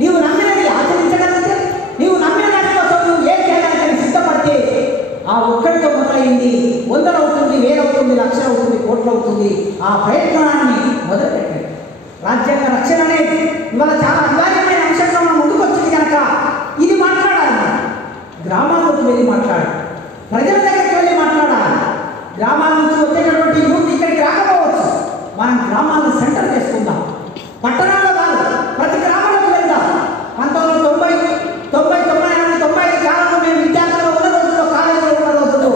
నీవు నమ్మినది ఆచరించగలిగితే, నీవు నమ్మిన దాని కోసం నువ్వు ఏం చేయడానికి సిద్ధపడితే ఆ ఒక్కడితో మొదలైంది 100 అవుతుంది, 1000 అవుతుంది, 1,00,000 అవుతుంది, కోట్లు అవుతుంది. ఆ ప్రయత్నాన్ని మొదలుపెట్టండి. రాజ్యాంగ రక్షణ అనేది ఇవాళ చాలా అనివార్యమైన అంశంగా మనం ముందుకు వచ్చింది కనుక ఇది మాట్లాడాలి. మనం గ్రామాలకు వెళ్ళి మాట్లాడాలి, ప్రజల దగ్గరికి వెళ్ళి మాట్లాడాలి. గ్రామాల నుంచి వచ్చేటటువంటి యూత్ ఇక్కడికి రాకపోవచ్చు. మనం గ్రామాలను సెంటర్ చేసుకుందాం. పట్టణాల్లో కాదు, ప్రతి గ్రామాలకు వెళ్దాం. 1990 కాలంలో మేము విద్యార్థులు ఉన్న రోజుల్లో, కాలేజీలో ఉన్న రోజుల్లో,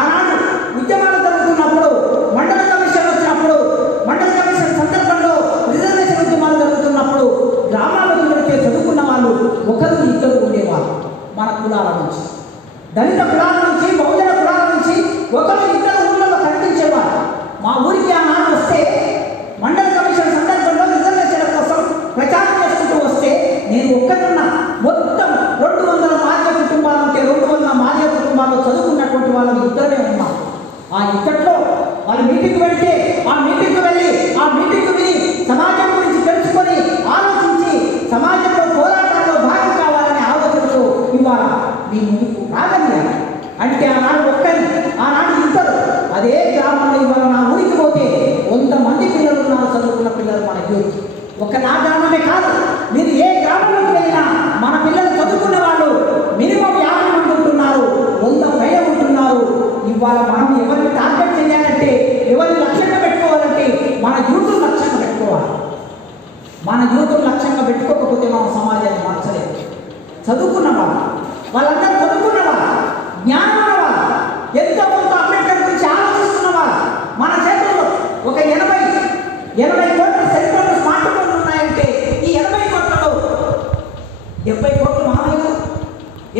ఆనాడు ఉద్యమాలు జరుగుతున్నప్పుడు, మండల కమిషన్ వచ్చినప్పుడు, మండల కమిషన్ సందర్భంలో రిజర్వేషన్ ఉద్యమాలు జరుగుతున్నప్పుడు గ్రామాలకు వెళితే చదువుకున్న వాళ్ళు 1-2 ఉండేవాళ్ళు. మన కులాల నుంచి, దళిత కులాల నుంచి, బహుజన కులాల నుంచి 1-2 ఊళ్ళలో కనిపించేవారు. మా ఊరికి ఆనాడు వస్తే, మండల కమిషన్ సందర్భంలో రిజర్వేషన్ కోసం ప్రచారం చేసుకుంటూ వస్తే నేను ఒక్కడున్నా. మొత్తం 200 మాదిగ కుటుంబాలు ఉంటే 200 మాదిగ కుటుంబాల్లో చదువుకున్నటువంటి వాళ్ళని ఇద్దరే ఉన్నాం. ఆ ఇద్దట్లో వాళ్ళు మీటింగ్ వెళితే ఆ మీటింగ్ వెళ్ళి ఆ మీటింగ్ విని సమాజం గురించి తెలుసుకొని ఆలోచించి సమాజంలో పోరాటంలో భాగం కావాలనే ఆలోచనతో ఇవాళ మీ ముందుకు రాగలిగారు. అంటే ఆనాడు ఒక్కరి, ఆనాడు ఇద్దరు. అదే గ్రామంలో ఇవాళ నా ఊరికి పోతే 100 మంది పిల్లలు ఉన్నారు, చదువుకున్న పిల్లలు మన యూత్. ఒక నా గ్రామమే కాదు, మీరు ఏ గ్రామంలోకి వెళ్ళినా మన పిల్లలు చదువుకున్న వాళ్ళు మినిమం 50 మంది ఉంటున్నారు, 100 పైన ఉంటున్నారు. ఇవాళ మనం ఎవరిని టార్గెట్ చేయాలంటే, ఎవరిని లక్ష్యంగా పెట్టుకోవాలంటే మన యూతులు లక్ష్యంగా పెట్టుకోవాలి. మన యూతులు లక్ష్యంగా పెట్టుకోకపోతే మనం సమాజాన్ని మార్చలేదు. చదువుకున్న వాళ్ళు, వాళ్ళందరూ చదువుకున్న వాళ్ళు, జ్ఞానం ఉన్నవాళ్ళు, ఎంతో కొంత అంబేద్కర్ గురించి ఆలోచిస్తున్న వాళ్ళు. మన చేతుల్లో ఒక 80 కోట్ల సెల్ ఫోన్లు, స్మార్ట్ ఫోన్లు ఉన్నాయంటే ఈ 80 కోట్లలో 70 కోట్లు మామూలుగా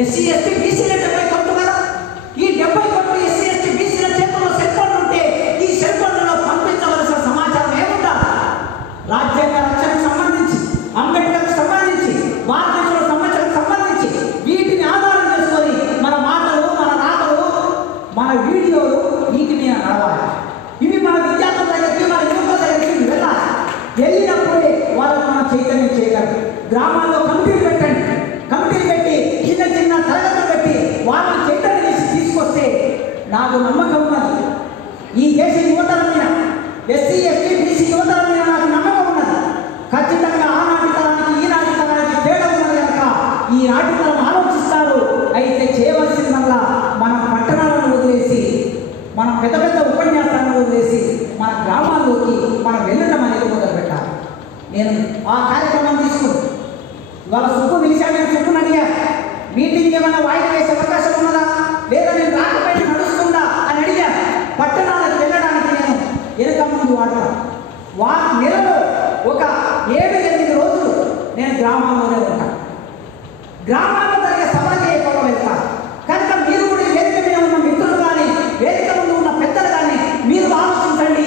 ఎస్సీ ఎస్టీ బీసీల 70 కోట్లు కదా. ఈ 70 కోట్లు ఎస్సీ ఎస్టీ బీసీల చేతుల్లో సెల్ ఫోన్లు ఉంటే ఈ సెల్ ఫోన్లలో పంపించవలసిన సమాచారం ఏముండాలి? రాజ్యాంగ రక్షణకు సంబంధించి, అంబేద్కర్కి సంబంధించి, భారతదేశంలో సంరక్షణకు సంబంధించి వీటిని ఆధారం చేసుకొని మన మాటలు, మన రాతలు, మన వీడియోలు వీటి మీద నడవాలి. ఇవి మన విద్యార్థుల దగ్గరికి, మన యువకుల దగ్గరికి వెళ్ళాలి. వెళ్ళినప్పుడే వాళ్ళని మనం చైతన్యం చేయగలం. గ్రామాల్లో కమిటీలు పెట్టండి, కమిటీలు పెట్టి చిన్న తరగతులు పెట్టి వాళ్ళని చైతన్యం చేసి తీసుకొస్తే నాకు నమ్మకం ఉన్నది. ఈ దేశ యువతల మీద, ఎస్సీ ఎస్టీ బీసీ యువతల మీద నాకు నమ్మకం ఉన్నది. ఖచ్చితంగా ఆనాటి తరానికి ఈనాటి తరానికి తేడా ఉన్నది కనుక ఈనాటి తరం ఆలోచిస్తారు. అయితే చేయవలసిందల్లా మనం పట్టణాలను వదిలేసి, మనం పెద్ద పెద్ద ఉపన్యాసాలను వదిలేసి మన గ్రామాల్లోకి మనం వెళ్ళడం అనేది మొదలుపెట్టాలి. నేను ఆ కార్యక్రమం తీసుకుని ఇవాళ సుబ్బు నిలిచా, నేను సుబ్బుని అడిగా, మీటింగ్ ఏమైనా వాయిదా వేసే అవకాశం ఉన్నదా, లేదా నేను రాకపోయి నడుస్తుందా అని అడిగా. పట్టణాలకు వెళ్ళడానికి నేను వెనుక ముందు వాడతాను. నెలలో ఒక 7-8 రోజులు నేను గ్రామాల్లోనే ఉంటాను. గ్రామాల్లో జరిగే సభలకి ఎక్కువ వెళ్తాను కనుక మీరు కూడా వేదిక మీద ఉన్న మిత్రులు కానీ, వేదిక ముందు ఉన్న పెద్దలు కానీ మీరు ఆలోచించండి.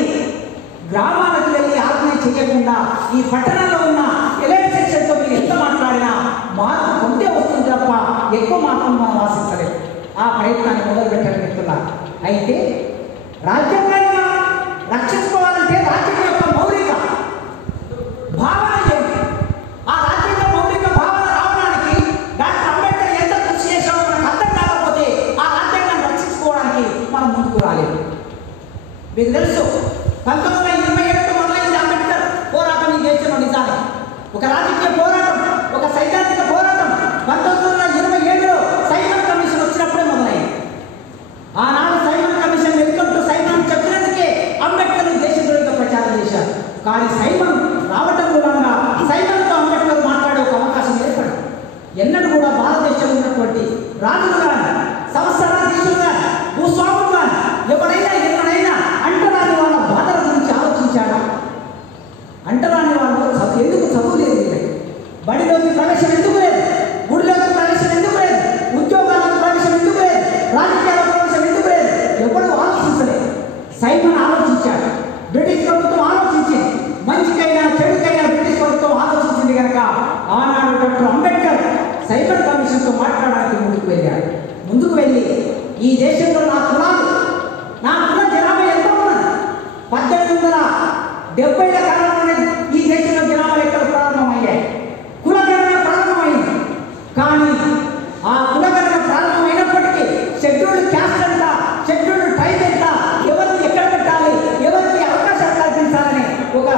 గ్రామాలకు వెళ్ళి ఆర్గనైజ్ చేయకుండా ఈ పట్టణంలో ఉన్న ఎలైట్ సెక్షన్తో మీరు ఎంత మాట్లాడినా మార్పు కొంతే వస్తుంది తప్ప ఎక్కువ మార్పును మనం ఆశించలేదు. ఆ ప్రయత్నాన్ని మొదలుపెట్టడం మిత్రులా. అయితే రాజ్యాంగాన్ని మనం రక్షించుకోవాలంటే రాజ్యాంగం యొక్క మౌలిక భావన ఏమిటి? ఆ రాజ్యాంగ మౌలిక భావన రావడానికి డాక్టర్ అంబేద్కర్ ఎంత కృషి చేశామో మనకు అర్థం కాకపోతే ఆ రాజ్యాంగాన్ని రక్షించుకోవడానికి మనం ముందుకు రాలేదు. మీకు తెలుసు, 1927 మొదలైంది అంబేద్కర్ పోరాటం ఈ దేశంలో. నిజానికి ఒక రాజకీయ పోరాటం, ఒక సైద్ధాంతిక పోరాటం 1927లో సైమన్ కమిషన్ వచ్చినప్పుడే మొదలైంది. ఆనాడు Simon commission welcome to Simon చెప్పినందుకే అంబేద్కర్ దేశద్రోహిగా ప్రచారం చేశారు. కానీ సైమన్ రావటం మూలంగా సైమన్తో అంబేద్కర్ మాట్లాడే ఒక అవకాశం ఏర్పడింది. ఎన్నడూ కూడా భారతదేశంలో ఉన్నటువంటి రాజులు కానీ, సంస్థానాధీశులు కానీ, భూస్వాములు కానీ ఎవరైనా ఎక్కడైనా అంటరాని వాళ్ళ బాధల గురించి ఆలోచించాడా? అంటరాని వాళ్ళు ఎందుకు చదువు లేదు, బడిలోకి ప్రవేశం ఎందుకు లేదు, గుడిలోకి ప్రవేశం ఎందుకు లేదు, ఉద్యోగాలకు ప్రవేశం ఎందుకు లేదు, రాజకీయాల ప్రవేశం ఎందుకు లేదు, ఎప్పుడూ ఆలోచించలేదు. సైమన్ ఆలోచించాడు. బ్రిటిష్ ప్రభుత్వం ఆలోచించింది, మంచికైనా చెడుకైనా బ్రిటిష్ ప్రభుత్వం ఆలోచించింది కనుక ఆనాడు డాక్టర్ అంబేద్కర్ సైమన్ కమిషన్తో మాట్లాడడానికి ముందుకు వెళ్ళి ఈ దేశంలో నా కుల జనాభా ఎంత ఉన్నది? 1870ల కాలంలోనే ఈ దేశంలో జనాభా లెక్కలు ప్రారంభమయ్యాయి, కులగణన ప్రారంభమైంది. కానీ ఆ కులగణన ప్రారంభమైనప్పటికీ షెడ్యూల్డ్ క్యాస్ట్ ఎంత, షెడ్యూల్డ్ ట్రైబ్ ఎంత, ఎవరిని ఎక్కడ పెట్టాలి, ఎవరికి అవకాశాలు కల్పించాలని ఒక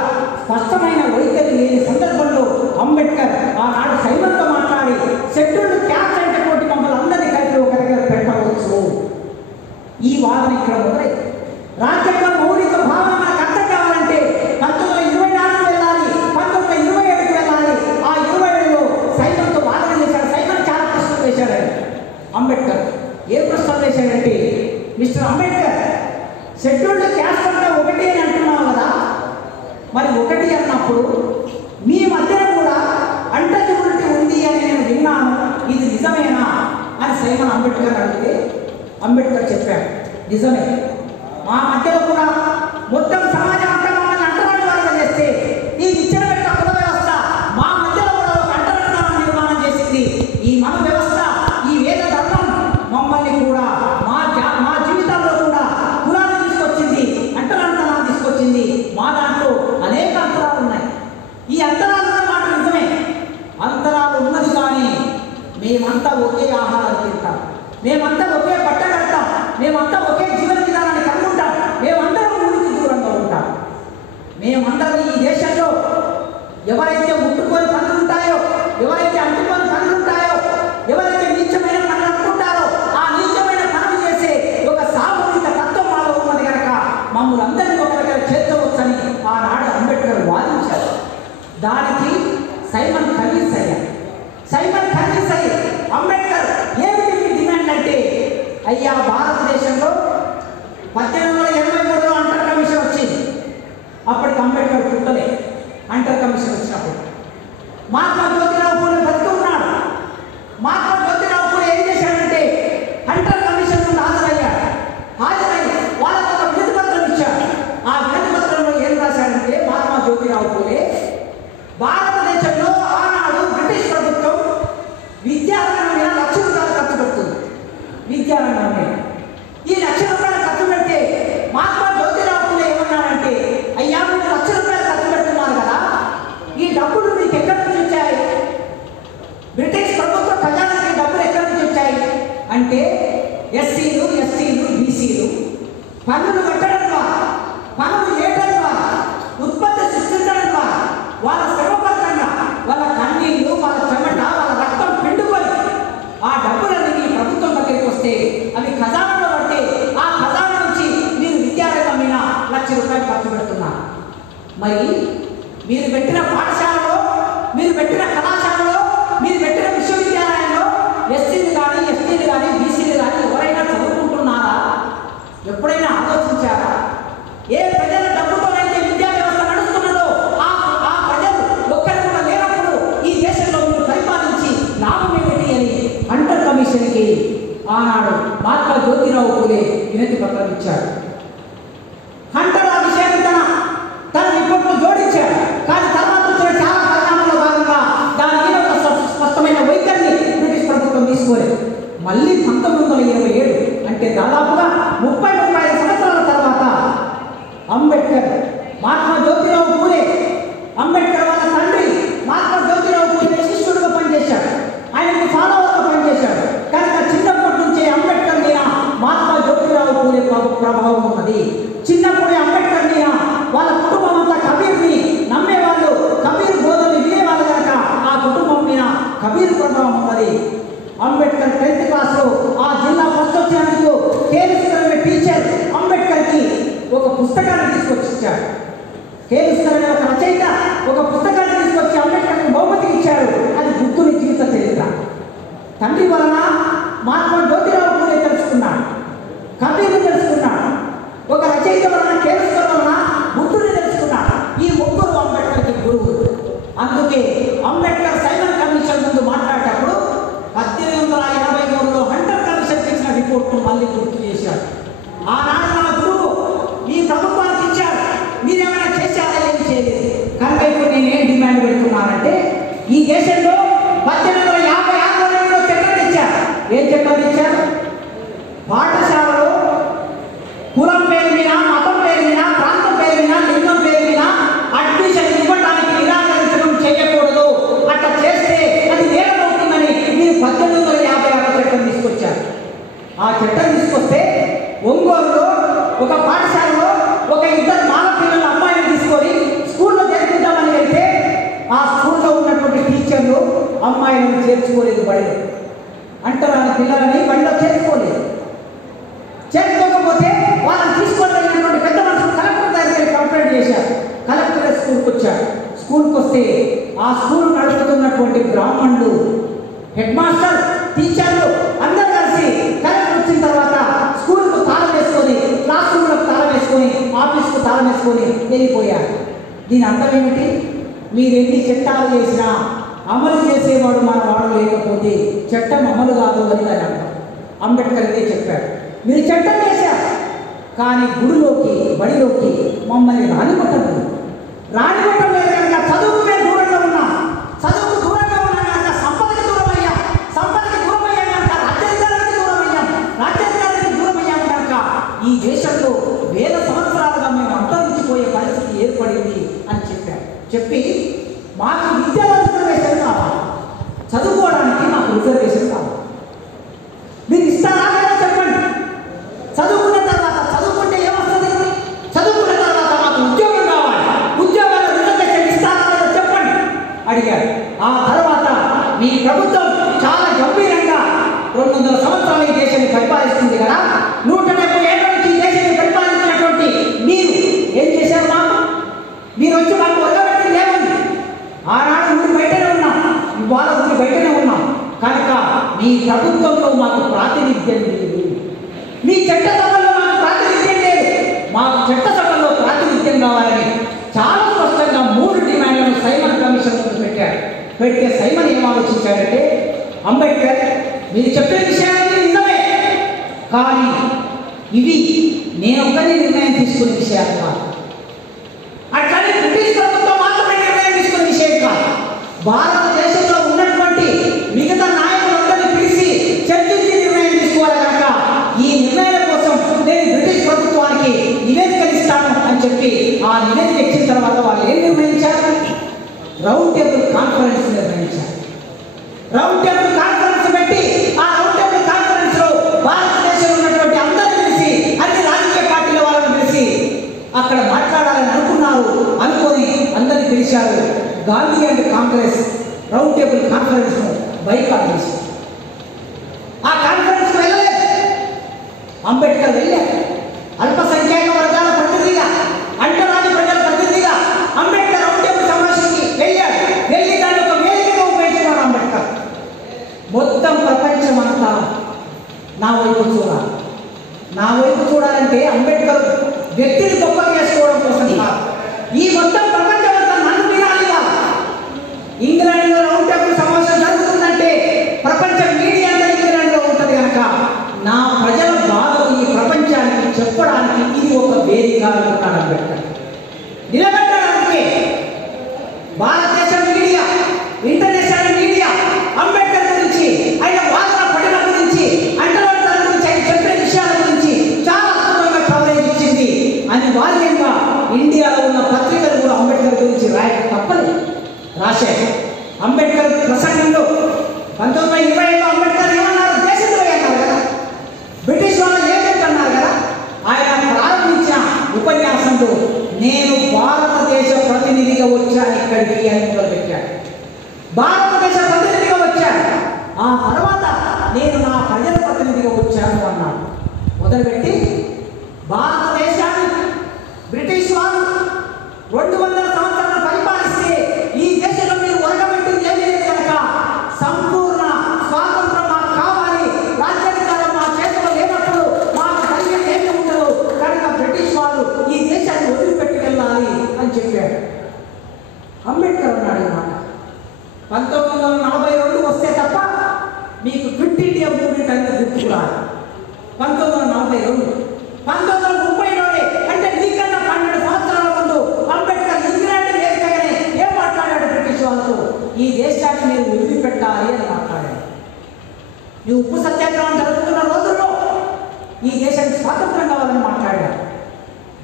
స్పష్టమైన వైఖరి లేని సందర్భంలో అంబేద్కర్ ఆనాడు సైమన్తో మాట్లాడి షెడ్యూల్డ్ క్యాస్ట్ అంటే కోటి మమ్మల్ని అందరినీ కలిపి ఒక దగ్గర పెట్టవచ్చు. ఈ వాదన ఇక్కడ మొదలైంది. రాజ్యాంగ మౌలిక భావన మనకు అర్థం కావాలంటే 1924 వెళ్ళాలి, 1927కి వెళ్ళాలి. ఆ 27లో సైమన్తో వాదన చేశాడు. సైమన్ చాలా ప్రశ్నలు వేశాడు అంబేద్కర్. ఏ ప్రశ్నలు వేశాడంటే, మిస్టర్ అంబేద్కర్, షెడ్యూల్డ్ క్యాస్ట్ అంటే ఒకటి అని అంటున్నావు కదా, మరి ఒకటి అన్నప్పుడు మీ మధ్యన కూడా అంటచబిలిటీ ఉంది అని నేను విన్నాను, ఇది నిజమేనా అని సైమన్ అంబేద్కర్ అడిగితే అంబేద్కర్ చెప్పాడు, నిజమే. మా మధ్యలో కూడా మొత్తం సమాజం అంతా మమ్మల్ని అంటరాని వాళ్ళని చేస్తే ఈ విచ్చలబెట్టిన కుల వ్యవస్థ మా మధ్యలో కూడా ఒక అంటరానితనాన్ని నిర్మాణం చేసింది. ఈ మన వ్యవస్థ, ఈ వేద ధర్మం మమ్మల్ని కూడా మా జీవితాల్లో కూడా కులాన్ని తీసుకొచ్చింది, అంటరానితనాన్ని తీసుకొచ్చింది. మా దాంట్లో అనేక అంతరాలు ఉన్నాయి. ఈ అంతరాలు ఉన్న మాట నిజమే, అంతరాలు ఉన్నది. కానీ మేమంతా ఒకే ఆహారం తింటాం, మేమంతా ఒకే బట్ట కడతాం, మేమంతా ఒకే జీవన విధానాన్ని కలిగి ఉంటాం, మేమందరం ఊరికి దూరంగా ఉంటాం. మేమందరం ఈ దేశంలో ఎవరైతే ముట్టుకొని పనులు ఉంటాయో, ఎవరైతే అంటుకొని పనులు ఉంటాయో, ఎవరైతే నీచమైన పనులు అనుకుంటారో ఆ నీచమైన పనులు చేసే ఒక సామూహిక తత్వం మాలో ఉన్నది కనుక మమ్మల్ని అందరినీ ఒక దగ్గర చేర్చవచ్చని ఆనాడు అంబేద్కర్ వాదించారు. దానికి సైమన్ కన్విన్స్ అయ్యారు. సైమన్ కన్విన్స్ అయ్యి అంబేద్కర్ ఏమిటి డిమాండ్ అంటే, అయ్యా భారతదేశంలో 1883లో అంటర్ కమిషన్ వచ్చింది. అప్పటికి అంబేద్కర్ పుట్టలే. అంటర్ కమిషన్ వచ్చినప్పుడు మహాత్మా జ్యోతిరావు పూలే బతికి ఉన్నాడు. మహాత్మా జ్యోతిరావు పూలే ఏం చేశాడంటే అంటర్ కమిషన్ నుండి హాజరై వాళ్ళకు ఒక వినతి పత్రం ఇచ్చాడు. ఆ వినతి పత్రంలో ఏం రాశాడంటే, మహాత్మా జ్యోతిరావు పూలే భారతదేశంలో ఆనాడు బ్రిటిష్ ప్రభుత్వం విద్యారంగం మీద ₹1,00,000 ఖర్చు పెడుతుంది. విద్యారంగం మీద ఈ ₹1,00,000 ఖర్చు పెడితే మహాత్మా జ్యోతిరావు పూలే ఏమన్నాడంటే, అయ్యా మీరు ₹1,00,000 ఖర్చు పెడుతున్నారు కదా, ఈ డబ్బులు మీకు ఎక్కడి నుంచి వచ్చాయి? బ్రిటిష్ ప్రభుత్వ ఖజానాకి డబ్బులు ఎక్కడి నుంచి వచ్చాయి అంటే, ఎస్సీలు, ఎస్టీలు, బీసీలు పన్నులు కట్టడం ద్వారా, పన్నులు వేయడం ద్వారా, ఉత్పత్తి సృష్టించడం ద్వారా, వాళ్ళ శ్రమపరంగా వాళ్ళ కన్నీళ్లు, వాళ్ళ చెమట, వాళ్ళ రక్తం పిండుకొని ఆ డబ్బులన్నీ మీ ప్రభుత్వం దగ్గరికి వస్తే అవి ఖజానాలో పడితే ఆ ఖజానా నుంచి మీరు విద్యారంగం మీద ₹1,00,000 ఖర్చు పెడుతున్నారు. మరి మీరు పెట్టిన పాఠశాలలో, మీరు పెట్టిన కళాశాలలో, మీరు పెట్టిన విశ్వవిద్యాలయంలో ఎస్సీలు కానీ, ఎస్టీలు కానీ, బీసీలు కానీ ఎవరైనా చదువుకుంటున్నారా? ఎప్పుడైనా ఆలోచించారా? ఏ ప్రజల డబ్బుతోనైతే విద్యా వ్యవస్థ నడుస్తున్నదో ఆ ప్రజలు ఒక్కరు కూడా లేనప్పుడు ఈ దేశంలో మీరు పరిపాలించి లాభం ఏమిటి అని అంటర్ కమిషన్కి ఆనాడు మహాత్మా జ్యోతిరావు పూలే వినతి పత్రం ఇచ్చాడు. హంటర్ ఆ విషయాన్ని తన రిపోర్ట్లో జోడించాడు. కానీ తర్వాత వచ్చిన చాలా పరిణామాల్లో భాగంగా దాని మీద ఒక స్పష్టమైన వైఖరిని బ్రిటిష్ ప్రభుత్వం తీసుకోలేదు. మళ్ళీ 1927 అంటే దాదాపుగా 35 సంవత్సరాల తర్వాత అంబేద్కర్, మహాత్మా జ్యోతిరావు పూలే, అంబేద్కర్ వాళ్ళ తండ్రి మహాత్మా జ్యోతిరావు పూలే శిష్యుడుగా పనిచేశాడు, ఆయనకు ఫాలోవర్గా పనిచేశాడు. కనుక చిన్నప్పటి నుంచే అంబేద్కర్ మీద మహాత్మా జ్యోతిరావు పూలే ప్రభావం ఉన్నది. చిన్నప్పుడే అంబేద్కర్ మీద వాళ్ళ కుటుంబం అంతా కబీర్ని నమ్మేవాళ్ళు, కబీర్ బోధనలు వినేవాళ్ళు కనుక ఆ కుటుంబం మీద కబీర్ ప్రభావం ఉన్నది. అంబేద్కర్ 10th క్లాస్లో ఆ జిల్లా ఫస్ట్ వచ్చినందుకు కేఎస్ఆర్ టీచర్ అంబేద్కర్కి ఒక పుస్తకాన్ని తీసుకొచ్చి ఇచ్చాడు. కేఎస్ఆర్ అనే ఒక రచయిత ఒక పుస్తకాన్ని తీసుకొచ్చి అంబేద్కర్కి బహుమతికి ఇచ్చాడు. అది బుద్ధుని జీవిత చరిత్ర. తండ్రి వలన మహాత్మా జ్యోతిరావు పూలే తెలుసుకున్నాడు, కబీర్ తెలుసుకున్నాడు, ఒక రచయిత వలన కేఎస్ఆర్ వలన బుద్ధుని తెలుసుకున్నాడు. ఈ ముగ్గురు అంబేద్కర్కి గురువు. అందుకే అంబేద్కర్ సైమన్ కమిషన్ ముందు మాట్లాడేటప్పుడు 1883లో హంటర్ కమిషన్ చేసిన రిపోర్ట్ను మళ్ళీ గుర్తు చేశాడు. ఆనాడు మన గురువు మీ ప్రభుత్వానికి ఇచ్చాడు, మీ ఈ దేశంలో 1856లో చట్టం ఇచ్చారు. ఏం చట్టం ఇచ్చారు? పాఠశాలలో కులం పేరు మీద, మతం పేరు మీద, ప్రాంతం పేరు మీద, లింగం పేరు మీద అడ్మిషన్ ఇవ్వడానికి నిరాకరించడం చేయకూడదు. అట్లా చేస్తే అది నేరమవుతుందని మీరు 1856 చట్టం తీసుకొచ్చారు. ఆ చట్టం తీసుకొస్తే ఒంగోలులో ఒక పాఠశాలలో ఒక ఇద్దరు మాల పిల్లల అమ్మాయిని తీసుకొని స్కూల్లో చేర్చుకుంటామని వెళ్తే ఆ స్కూల్లో ఉన్నటువంటి టీచర్లు అమ్మాయిలను చేర్చుకోలేదు. బడిలో అంటరాని పిల్లలని బడిలో చేర్చుకోలేదు. చేర్చుకోకపోతే వాళ్ళని తీసుకొని వెళ్ళినటువంటి పెద్ద మనుషులు కలెక్టర్ దగ్గర కంప్లైంట్ చేశారు. కలెక్టర్ స్కూల్కి వచ్చారు. స్కూల్కి వస్తే ఆ స్కూల్ నడుపుతున్నటువంటి బ్రాహ్మణులు, హెడ్ మాస్టర్, టీచర్లు అందరూ కలిసి కలెక్టర్ వచ్చిన తర్వాత స్కూల్కు తాళం వేసుకొని, క్లాస్ రూమ్లకు తాళం వేసుకొని, ఆఫీస్కు తాళం వేసుకొని వెళ్ళిపోయారు. దీని అర్థం ఏమిటి? మీరు ఎన్ని చట్టాలు చేసినా అమలు చేసేవాడు మన వాడు లేకపోతే చట్టం అమలు కాదు అని దాని అర్థం. అంబేద్కర్ ఇదే చెప్పాడు. మీరు చట్టం చేశారు కానీ గుడిలోకి, బడిలోకి మమ్మల్ని రానివ్వటం లేదు. రానివ్వటం లేదు కనుక చదువుకు మేము దూరంగా ఉన్నాం. చదువుకు దూరంగా ఉన్నాం కనుక సంపదకి దూరం అయ్యాం. సంపదకి దూరం అయ్యాం కనుక రాజ్యాధికారానికి దూరం అయ్యాం. రాజ్యాధికారానికి దూరం అయ్యాం కనుక ఈ దేశంలో వేల సంవత్సరాలుగా మేము అంతరించిపోయే పరిస్థితి ఏర్పడింది అని చెప్పారు. చెప్పి మాకు విద్యలో రిజర్వేషన్ కావాలి, చదువుకోవడానికి మాకు రిజర్వేషన్ కావాలి. మీరు ఇస్తారా లేదా చెప్పండి. చదువుకున్న తర్వాత, చదువుకుంటే ఏమొస్తుంది? చదువుకున్న తర్వాత మాకు ఉద్యోగం కావాలి, ఉద్యోగాలు రిజర్వేషన్ ఇస్తారా లేదా చెప్పండి అడిగారు. ఆ తర్వాత మీ ప్రభుత్వం చాలా గంభీరంగా 200 సంవత్సరాలు ఈ దేశాన్ని పరిపాలిస్తుంది కదా, 170 ఏళ్ళ నుంచి ఈ దేశాన్ని పరిపాలించినటువంటి మీరు ఏం చేశారు? మాకు మీరు వచ్చి మాకు వదలబెట్టింది ఏముంది? ఆనాడు ఊరి బయటనే ఉన్నాం, ఇవాళ ఊరి బయటనే ఉన్నాం కనుక మీ ప్రభుత్వంలో మాకు ప్రాతినిధ్యం లేదు. మీ చట్టసభల్లో మాకు ప్రాతినిధ్యం లేదు. మా చట్టసభల్లో ప్రాతినిధ్యం కావాలని చాలా స్పష్టంగా 3 డిమాండ్లను సైమన్ కమిషన్ ముందు పెట్టాడు. పెడితే సైమన్ ఏం ఆలోచించాడంటే, అంబేద్కర్ మీరు చెప్పే విషయాలన్నీ నిజమే కానీ ఇవి నేను ఒక్కరి నిర్ణయం తీసుకునే విషయాలు కాదు. అట్లానే బ్రిటిష్ ప్రభుత్వం మాత్రమే నిర్ణయం తీసుకునే విషయం కాదు. భారతదేశంలో ఉన్నటువంటి మిగతా నాయకులందరినీ పిలిచి చర్చించి నిర్ణయం తీసుకోవాలి కనుక ఈ నిర్ణయాల కోసం నేను బ్రిటిష్ ప్రభుత్వానికి నివేదికలు ఇస్తాను అని చెప్పి ఆ నివేదిక ఇచ్చిన తర్వాత వాళ్ళు ఏం నిర్ణయించారు? రౌండ్ టేబుల్ కాన్ఫరెన్స్ నిర్ణయించారు. రౌండ్ టేబుల్ కాన్ఫరెన్స్ పెట్టి ఆ రౌండ్ టేబుల్ కాన్ఫరెన్స్ లో భారతదేశంలో ఉన్నటువంటి అందరిని పిలిచి, అన్ని రాజకీయ పార్టీల వాళ్ళని పిలిచి అక్కడ మాట్లాడాలని అనుకున్నారు. అనుకొని అందరినీ పిలిచారు. Gandhi and Congress round table conference boycott చేశారు. ఆ కాన్ఫరెన్స్ వెళ్ళలేదు. అంబేద్కర్ వెళ్ళారు. అల్పసంఖ్యాక వర్గాల ప్రతినిధిగా, అంటరాని ప్రజల ప్రతినిధిగా అంబేద్కర్ రౌండ్ టేబుల్ సమావేశానికి వెళ్ళాడు. వెళ్ళి దాని ఒక వేదికగా ఉపయోగించాడు అంబేద్కర్. మొత్తం ప్రపంచం అంతా నా వైపు చూడాలి. నా వైపు చూడాలంటే అంబేద్కర్ వ్యక్తిని గొప్ప చేసుకోవడం కోసం కాదు. ఈ మొత్తం ప్రపంచం అంతా నన్ను వినాలి. ఇంగ్లాండ్లో రౌండ్ టేబుల్ సమావేశం జరుగుతుందంటే ప్రపంచ మీడియా అంతా ఇంగ్లాండ్లో ఉంటుంది కనుక నా ప్రజల బాధలు ఈ ప్రపంచానికి చెప్పడానికి ఇది ఒక వేదిక అనుకున్నాడు అంబేద్కర్. నిలబెట్టడానికి భారతదేశ మీడియా, ఇంటర్నేషనల్ మీడియా అంబేద్కర్ గురించి, ఆయన వాదన పఠన గురించి, అంటరానితనం గురించి, ఆయన చెప్పే విషయాల గురించి చాలా అద్భుతంగా కవరేజ్ ఇచ్చింది. అనివార్యంగా ఇండియాలో ఉన్న పత్రికలు కూడా అంబేద్కర్ గురించి రాయడం తప్పలేదు, రాశారు. అంబేద్కర్ ప్రసంగంలో 1920లో అంబేద్కర్ ఏమన్నారు? దేశద్రోహి అన్నారు కదా, బ్రిటిష్ వాళ్ళు ఏజెంట్ అన్నారు కదా. ఆయన ప్రారంభించిన ఉపన్యాసంలో నేను భారతదేశ ప్రతినిధిగా వచ్చాను ఇక్కడికి అని మొదలుపెట్టాడు. భారతదేశ ప్రతినిధిగా వచ్చాను, ఆ తర్వాత నేను నా ప్రజల ప్రతినిధిగా వచ్చాను అన్నాడు. మొదలుపెట్టి భారతదేశాన్ని బ్రిటిష్ వాళ్ళు 200 సంవత్సరాలు పరిపాలిస్తే ఈ దేశంలో మీరు ఒరగబెట్టింది ఏమీ లేదు కనుక సంపూర్ణ స్వాతంత్రం మాకు కావాలి, రాజ్యాధికారం మా చేతిలో లేనప్పుడు మాకు ధైర్యం ఏమీ ఉండదు కనుక బ్రిటిష్ వాళ్ళు ఈ దేశాన్ని వదిలిపెట్టి వెళ్ళాలి అని చెప్పాడు. అంబేద్కర్ అన్నాడు మాట. 1942 వస్తే తప్ప మీకు క్విట్ ఇండియా మూవ్మెంట్ అనేది గుర్తుకు రాదు. 1942, 1930లోనే అంటే నీకన్నా 12 సంవత్సరాల ముందు అంబేద్కర్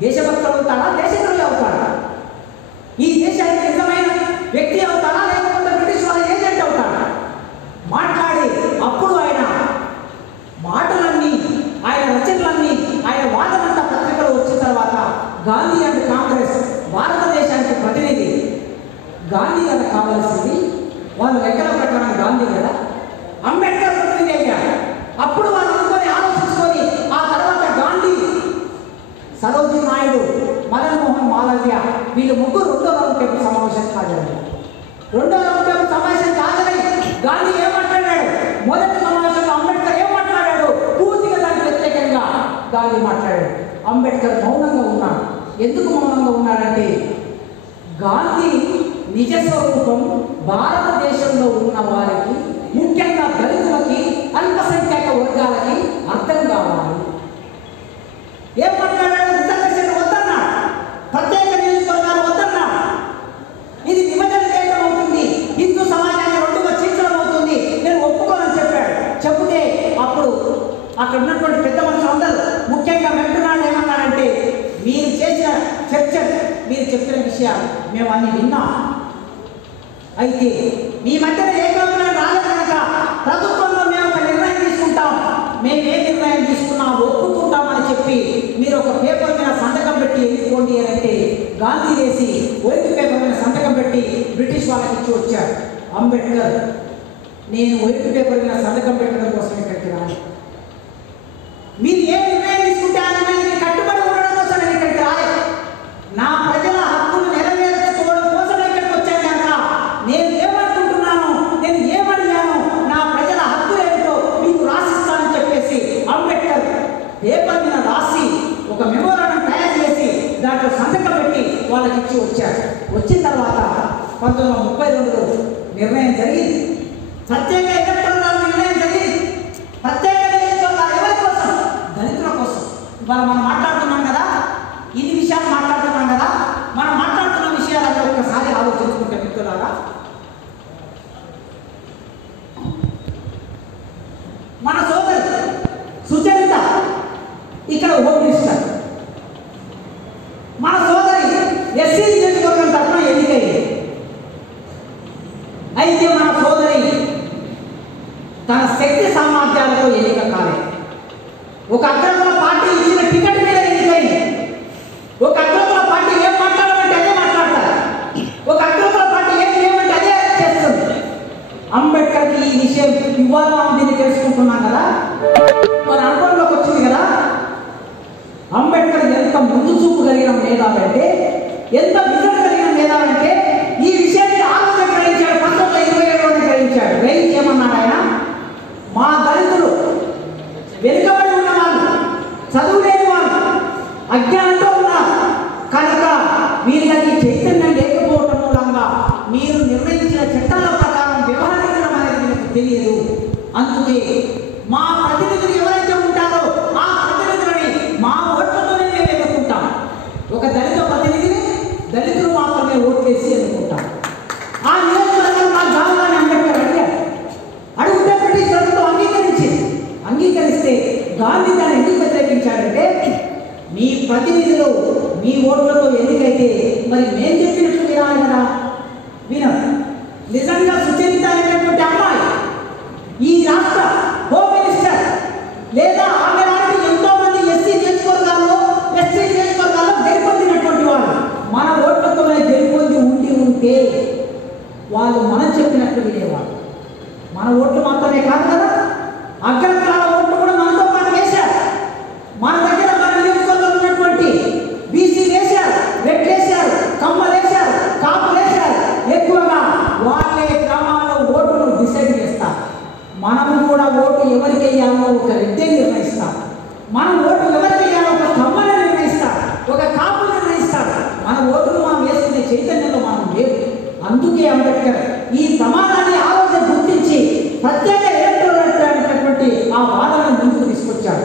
దేశభక్తుడు అవుతాడా, దేశద్రోహి అవుతాడా? ఈ దేశానికి నిజమైన వ్యక్తి అవుతాడా, లేకపోతే బ్రిటిష్ వాళ్ళ ఏజెంట్ అవుతాడా? మాట్లాడి అప్పుడు ఆయన మాటలన్నీ, ఆయన రచనలన్నీ, ఆయన వాదనంతా పత్రికలో వచ్చిన తర్వాత గాంధీ అండ్ కాంగ్రెస్ భారతదేశానికి ప్రతినిధి. గాంధీ కదా కావాల్సింది, వాళ్ళ లెక్కల ప్రకారం గాంధీ కదా, అంబేద్కర్ ప్రతినిధి అయ్యారు. అప్పుడు వాళ్ళు అనుకొని ఆలోచించుకొని ఆ తర్వాత గాంధీ, సరోజిని నాయుడు, మదన్ మోహన్ మాలవ్య వీళ్ళు ముగ్గురు రెండో రౌండ్ టేబుల్ సమావేశం హాజరయ్యారు. రెండో రౌండ్ టేబుల్ సమావేశం హాజరై గాంధీ ఏం మాట్లాడాడు, మొదటి సమావేశంలో అంబేద్కర్ ఏం మాట్లాడాడు, పూర్తిగా దానికి వ్యతిరేకంగా గాంధీ మాట్లాడాడు. అంబేద్కర్ మౌనంగా ఉన్నాడు. ఎందుకు మౌనంగా ఉన్నాడంటే గాంధీ నిజ స్వరూపం భారతదేశంలో ఉన్న వారికి, ముఖ్యంగా దళితులకి, అల్పసంఖ్యాక వర్గాలకి అర్థం కావాలి. ఏం మాట్లాడాడు, రిజర్వేషన్ వద్దన్నాడు, ప్రత్యేక నియోజకవర్గాలు వద్దన్నాడు, ఇది విభజన చేయడం అవుతుంది, హిందూ సమాజాన్ని రెండుగా చీల్చడం అవుతుంది, నేను ఒప్పుకోనని చెప్పాడు. చెబితే అప్పుడు అక్కడ ఉన్నటువంటి పెద్ద మనుషులు అందరూ, ముఖ్యంగా వెంకటనాయుడు ఏమన్నారంటే, మీరు చేసిన చర్చ, మీరు చెప్పిన విషయాలు మేము అన్ని విన్నాం, అయితే మీ మధ్యన ఏకాభిప్రాయం రాలేదు కనుక ప్రభుత్వంలో మేము ఒక నిర్ణయం తీసుకుంటాం, మేము ఏ నిర్ణయం తీసుకున్నా ఒప్పుకుంటామని చెప్పి మీరు ఒక పేపర్ మీద సంతకం పెట్టి ఎన్నుకోండి అని అంటే గాంధీ వేసి వైట్ పేపర్ మీద సంతకం పెట్టి బ్రిటిష్ వాళ్ళకి ఇచ్చి వచ్చారు. అంబేద్కర్, నేను వైట్ పేపర్ మీద సంతకం పెట్టడం కోసం ఇక్కడికి రాను, మీరు ఏ నిర్ణయం తీసుకుంటే ఆ నిర్ణయానికి కట్టుబడి ఉండడం కోసం నేను ఇక్కడికి రాలేదు, నా ప్రజల హక్కును నెరవేర్చుకోవడం కోసం ఇక్కడికి వచ్చాను కనుక నేను ఏమనుకుంటున్నాను, నేను ఏమడిగాను, నా ప్రజల హక్కు ఏమిటో మీకు రాసిస్తానని చెప్పేసి అంబేద్కర్ పేపర్ మీద రాసి ఒక మెమోరాండం తయారు చేసి దాంట్లో సంతకం పెట్టి వాళ్ళకి ఇచ్చి వచ్చారు. వచ్చిన తర్వాత 1932లో నిర్ణయం జరిగింది, ప్రత్యేక ఎలక్టోరల్ నిర్ణయం జరిగింది. ప్రత్యేక నియోజకవర్గాలు ఎవరి కోసం, దళితుల కోసం. ఇవాళ మనం మాట్లాడుతున్నాం కదా, ఇన్ని విషయాలు మాట్లాడుతున్నాం కదా, మనం మాట్లాడుతున్న విషయాలను ఒక్కసారి ఆలోచించుకుంటే మిత్రులారా, మన సోదరి సుచరిత ఇక్కడ హోమ్ మినిస్టర్, మన సోదరి ఎస్సీ నియోజకవర్గం తరఫున ఎన్నికైంది. అయితే మన సోదరి తన శక్తి సామర్థ్యాలతో ఎన్నిక కాలేదు. ఒక అగ్రకుల పార్టీ ఇచ్చిన టికెట్ మీద ఎన్నికైంది. ఒక అగ్రకుల పార్టీ ఏం మాట్లాడమంటే అదే మాట్లాడతారు, ఒక అగ్రకుల పార్టీ ఏం చేయమంటే అదే చేస్తుంది. అంబేద్కర్కి ఈ విషయం ఇవాళ మనం దీన్ని తెలుసుకుంటున్నాం కదా, మన అనుభవంలోకి వచ్చింది కదా. అంబేద్కర్ ఎంత ముందు చూపు కలిగిన మేధావి అంటే, ఎంత విజన్ కలిగిన మేధావి అంటే, ఈ విషయాన్ని ఆలోచన గ్రహించాడు. 1927 గ్రహించాడు. గ్రహించి ఏమన్నాడు ఆయన, మా దళితులు వెనుకబడి ఉన్నవాళ్ళు, చదువు లేని వాళ్ళు, అజ్ఞానంతో ఉన్నారు కనుక వీళ్ళకి చైతన్యం లేకపోవటం మూలంగా మీరు నిర్ణయించిన చట్టాల ప్రకారం వ్యవహరించడం అనేది మీకు తెలియదు. అందుకే మా ప్రతినిధులు ఎవరైతే ఉంటారో ఆ ప్రతినిధులని మా ఓట్లతోనే మేము ఎన్నుకుంటాం. ఒక దళిత ప్రతినిధిని దళితులు మాత్రమే ఓట్లేసి ఎన్నుకుంటాం. ఆ నియోజకవర్గం మాకు కావాలని అంబేద్కర్ అడిగారు. అడిగితే బ్రిటిష్ ప్రభుత్వం అంగీకరిస్తే గాంధీ దాన్ని ఎందుకు వ్యతిరేకించాడంటే, మీ ప్రతినిధులు మీ ఓట్లతో ఎన్నికైతే మరి మేము చెప్పినట్లు వినాలి కదా, వినరు. నిజంగా సుచరిత అనేటువంటి అమ్మాయి ఈ రాష్ట్ర హోమ్ మినిస్టర్ లేదా ఆమె లాంటి ఎంతో మంది ఎస్సీ నియోజకవర్గాల్లో గెలుపొందినటువంటి వాళ్ళు మన ఓట్లతోనే గెలుపొంది ఉంటే వాళ్ళు మనం చెప్పినట్లు వినేవాళ్ళు. మన ఓట్లు మాత్రమే కాదు కదా, అగ్రకులాల ఓట్లు కూడా మనతో పాటు వేశారు. మన దగ్గర మన నియోజకవర్గంలో ఉన్నటువంటి బీసీ వేశారు, రెడ్లేశారు, కమ్మలేశారు, కాపులేశారు. ఎక్కువగా వాళ్ళే గ్రామాల్లో ఓటును డిసైడ్ చేస్తారు. మనము కూడా ఓటు ఎవరికి వేయాలో ఒక రెడ్డి నిర్ణయిస్తాం, మన ఓటు ఎవరికి వేయాలో ఒక కమ్మని నిర్ణయిస్తారు, ఒక కాపు నిర్ణయిస్తారు. మన ఓటును మనం వేసుకునే చైతన్యంలో మనం లేవు. అందుకే అంబేద్కర్ ఈ ప్రమాదాన్ని ఆ రోజు గుర్తించి ప్రత్యేక ఎలక్టోరల్ అనేటటువంటి ఆ వాదనను ముందుకు తీసుకొచ్చాడు.